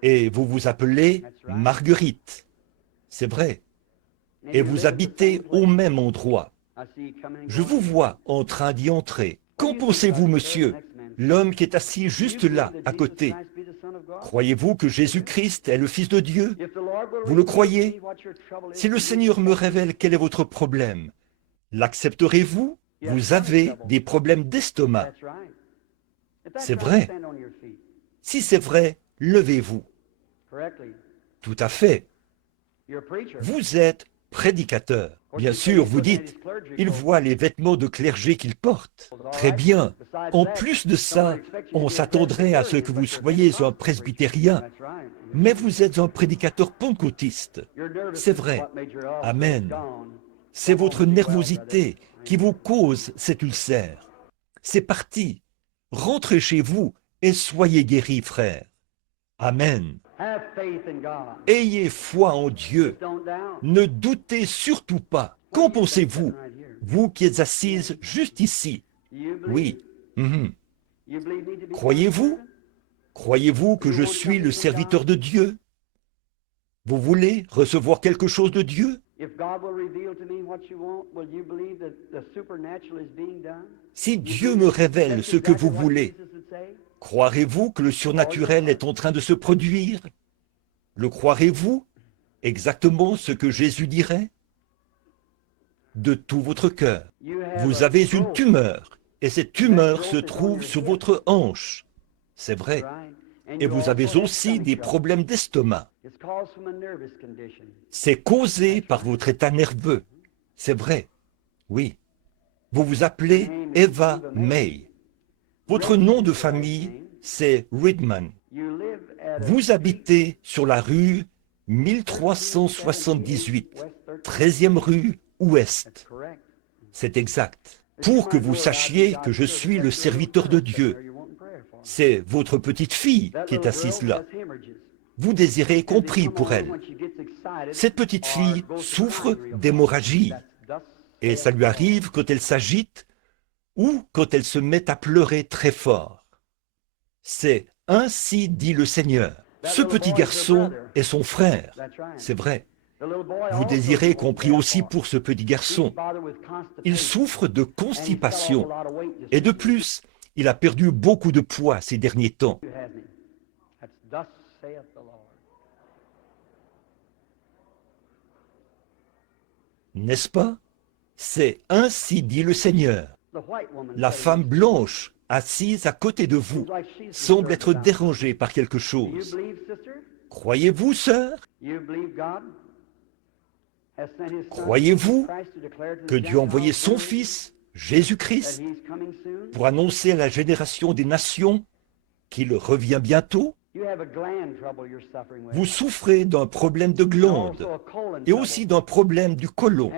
Et vous vous appelez Marguerite. C'est vrai. Et vous habitez au même endroit. Je vous vois en train d'y entrer. Qu'en pensez-vous, monsieur? L'homme qui est assis juste là, à côté. Croyez-vous que Jésus-Christ est le Fils de Dieu? Vous le croyez? Si le Seigneur me révèle quel est votre problème, l'accepterez-vous? Vous avez des problèmes d'estomac. C'est vrai. Si c'est vrai, levez-vous. Tout à fait. Vous êtes prédicateur. Bien sûr, vous dites, il voit les vêtements de clergé qu'il porte. Très bien. En plus de ça, on s'attendrait à ce que vous soyez un presbytérien. Mais vous êtes un prédicateur pentecôtiste. C'est vrai. Amen. C'est votre nervosité qui vous cause cet ulcère. C'est parti. Rentrez chez vous et soyez guéris, frère. Amen. Ayez foi en Dieu. Ne doutez surtout pas. Qu'en pensez-vous, vous qui êtes assise juste ici? Oui. Croyez-vous? Croyez-vous que je suis le serviteur de Dieu? Vous voulez recevoir quelque chose de Dieu? Si Dieu me révèle ce que vous voulez, croirez-vous que le surnaturel est en train de se produire? Le croirez-vous? Exactement ce que Jésus dirait? De tout votre cœur. Vous avez une tumeur, et cette tumeur se trouve sur votre hanche. C'est vrai. Et vous avez aussi des problèmes d'estomac. C'est causé par votre état nerveux. C'est vrai. Oui. Vous vous appelez Eva May. Votre nom de famille, c'est Ridman. Vous habitez sur la rue 1378, 13e rue Ouest. C'est exact. Pour que vous sachiez que je suis le serviteur de Dieu. C'est votre petite fille qui est assise là. Vous désirez qu'on prie pour elle. Cette petite fille souffre d'hémorragie. Et ça lui arrive quand elle s'agite ou quand elle se met à pleurer très fort. C'est ainsi dit le Seigneur. Ce petit garçon est son frère. C'est vrai. Vous désirez qu'on prie aussi pour ce petit garçon. Il souffre de constipation. Et de plus, il a perdu beaucoup de poids ces derniers temps. N'est-ce pas? C'est ainsi dit le Seigneur. La femme blanche, assise à côté de vous, semble être dérangée par quelque chose. Croyez-vous, sœur? Croyez-vous que Dieu a envoyé son Fils, Jésus-Christ, pour annoncer à la génération des nations qu'il revient bientôt? Vous souffrez d'un problème de glande et aussi d'un problème du côlon,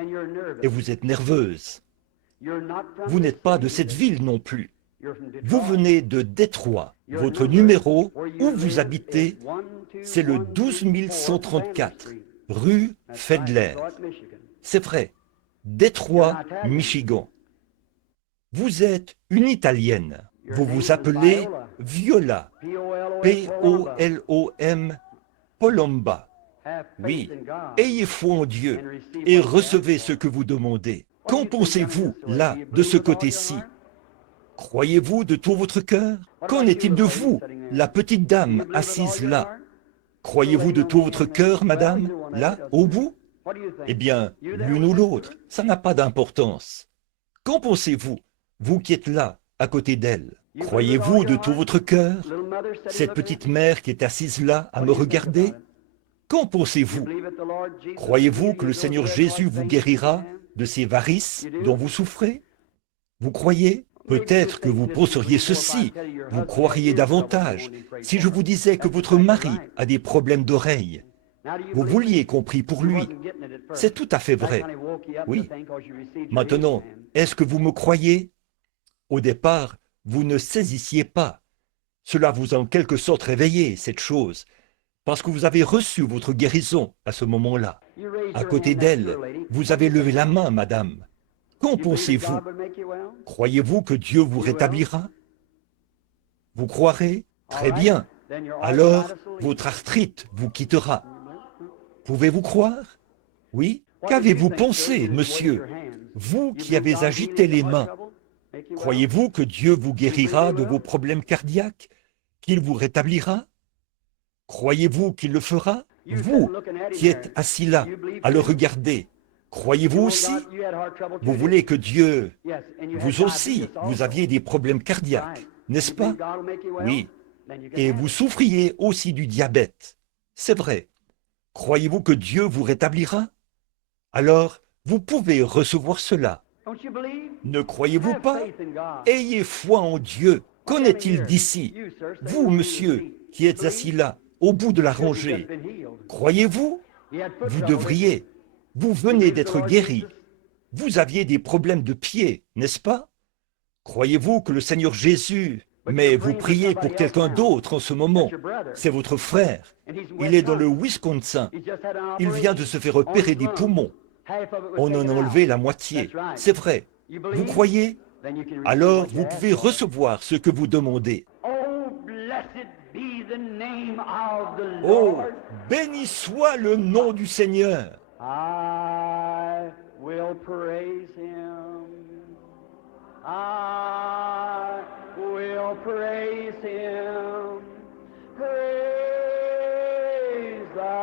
et vous êtes nerveuse. Vous n'êtes pas de cette ville non plus. Vous venez de Détroit. Votre numéro, où vous habitez, c'est le 12134, rue Fedler. C'est vrai, Détroit, Michigan. Vous êtes une Italienne. Vous vous appelez Viola, P-O-L-O-M, Polomba. Oui, ayez foi en Dieu et recevez ce que vous demandez. Qu'en pensez-vous, là, de ce côté-ci? Croyez-vous de tout votre cœur? Qu'en est-il de vous, la petite dame assise là? Croyez-vous de tout votre cœur, madame, là, au bout? Eh bien, l'une ou l'autre, ça n'a pas d'importance. Qu'en pensez-vous, vous qui êtes là, à côté d'elle? Croyez-vous de tout votre cœur? Cette petite mère qui est assise là, à me regarder? Qu'en pensez-vous? Croyez-vous que le Seigneur Jésus vous guérira de ces varices dont vous souffrez? Vous croyez? Peut-être que vous penseriez ceci, vous croiriez davantage si je vous disais que votre mari a des problèmes d'oreille. Vous vouliez qu'on prie pour lui. C'est tout à fait vrai. Oui. Maintenant, est-ce que vous me croyez? Au départ, vous ne saisissiez pas. Cela vous a en quelque sorte réveillé, cette chose, parce que vous avez reçu votre guérison à ce moment-là. À côté d'elle, vous avez levé la main, madame. Qu'en pensez-vous? Croyez-vous que Dieu vous rétablira? Vous croirez? Très bien. Alors, votre arthrite vous quittera. Pouvez-vous croire? Oui? Qu'avez-vous pensé, monsieur? Vous qui avez agité les mains, croyez-vous que Dieu vous guérira de vos problèmes cardiaques? Qu'il vous rétablira? Croyez-vous qu'il le fera? Vous qui êtes assis là, à le regarder, croyez-vous aussi? Vous voulez que Dieu, vous aussi, vous aviez des problèmes cardiaques, n'est-ce pas? Oui. Et vous souffriez aussi du diabète. C'est vrai. Croyez-vous que Dieu vous rétablira? Alors, vous pouvez recevoir cela. Ne croyez-vous pas? Ayez foi en Dieu. Qu'en est-il d'ici? Vous, monsieur, qui êtes assis là, au bout de la rangée, croyez-vous? Vous devriez. Vous venez d'être guéri. Vous aviez des problèmes de pied, n'est-ce pas? Croyez-vous que le Seigneur Jésus... Mais vous priez pour quelqu'un d'autre en ce moment. C'est votre frère. Il est dans le Wisconsin. Il vient de se faire opérer des poumons. On en a enlevé la moitié. C'est vrai. Vous croyez? Alors vous pouvez recevoir ce que vous demandez. Oh, béni soit le nom du Seigneur. I will praise him. I will praise him. Praise the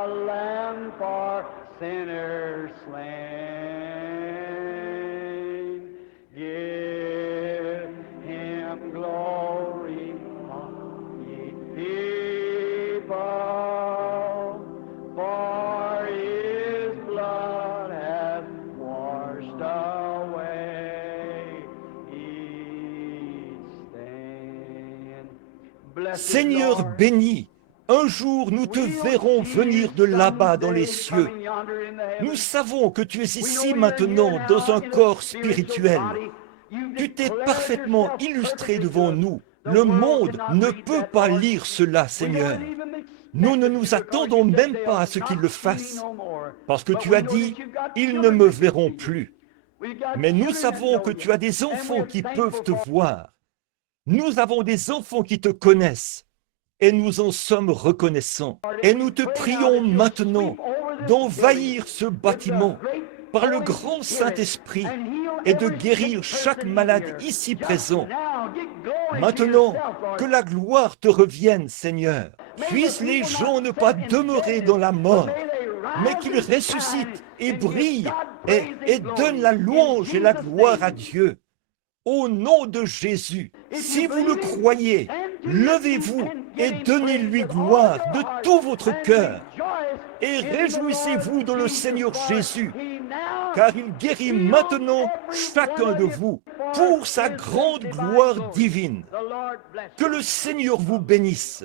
Seigneur béni, un jour nous te verrons venir de là-bas dans les cieux. Nous savons que tu es ici maintenant dans un corps spirituel. Tu t'es parfaitement illustré devant nous. Le monde ne peut pas lire cela, Seigneur. Nous ne nous attendons même pas à ce qu'ils le fassent, parce que tu as dit, ils ne me verront plus. Mais nous savons que tu as des enfants qui peuvent te voir. Nous avons des enfants qui te connaissent, et nous en sommes reconnaissants. Et nous te prions maintenant d'envahir ce bâtiment par le grand Saint-Esprit et de guérir chaque malade ici présent. Maintenant, que la gloire te revienne, Seigneur. Puissent les gens ne pas demeurer dans la mort, mais qu'ils ressuscitent et brillent et donnent la louange et la gloire à Dieu. Au nom de Jésus, si vous le croyez, levez-vous et donnez-lui gloire de tout votre cœur. Et réjouissez-vous dans le Seigneur Jésus, car il guérit maintenant chacun de vous pour sa grande gloire divine. Que le Seigneur vous bénisse.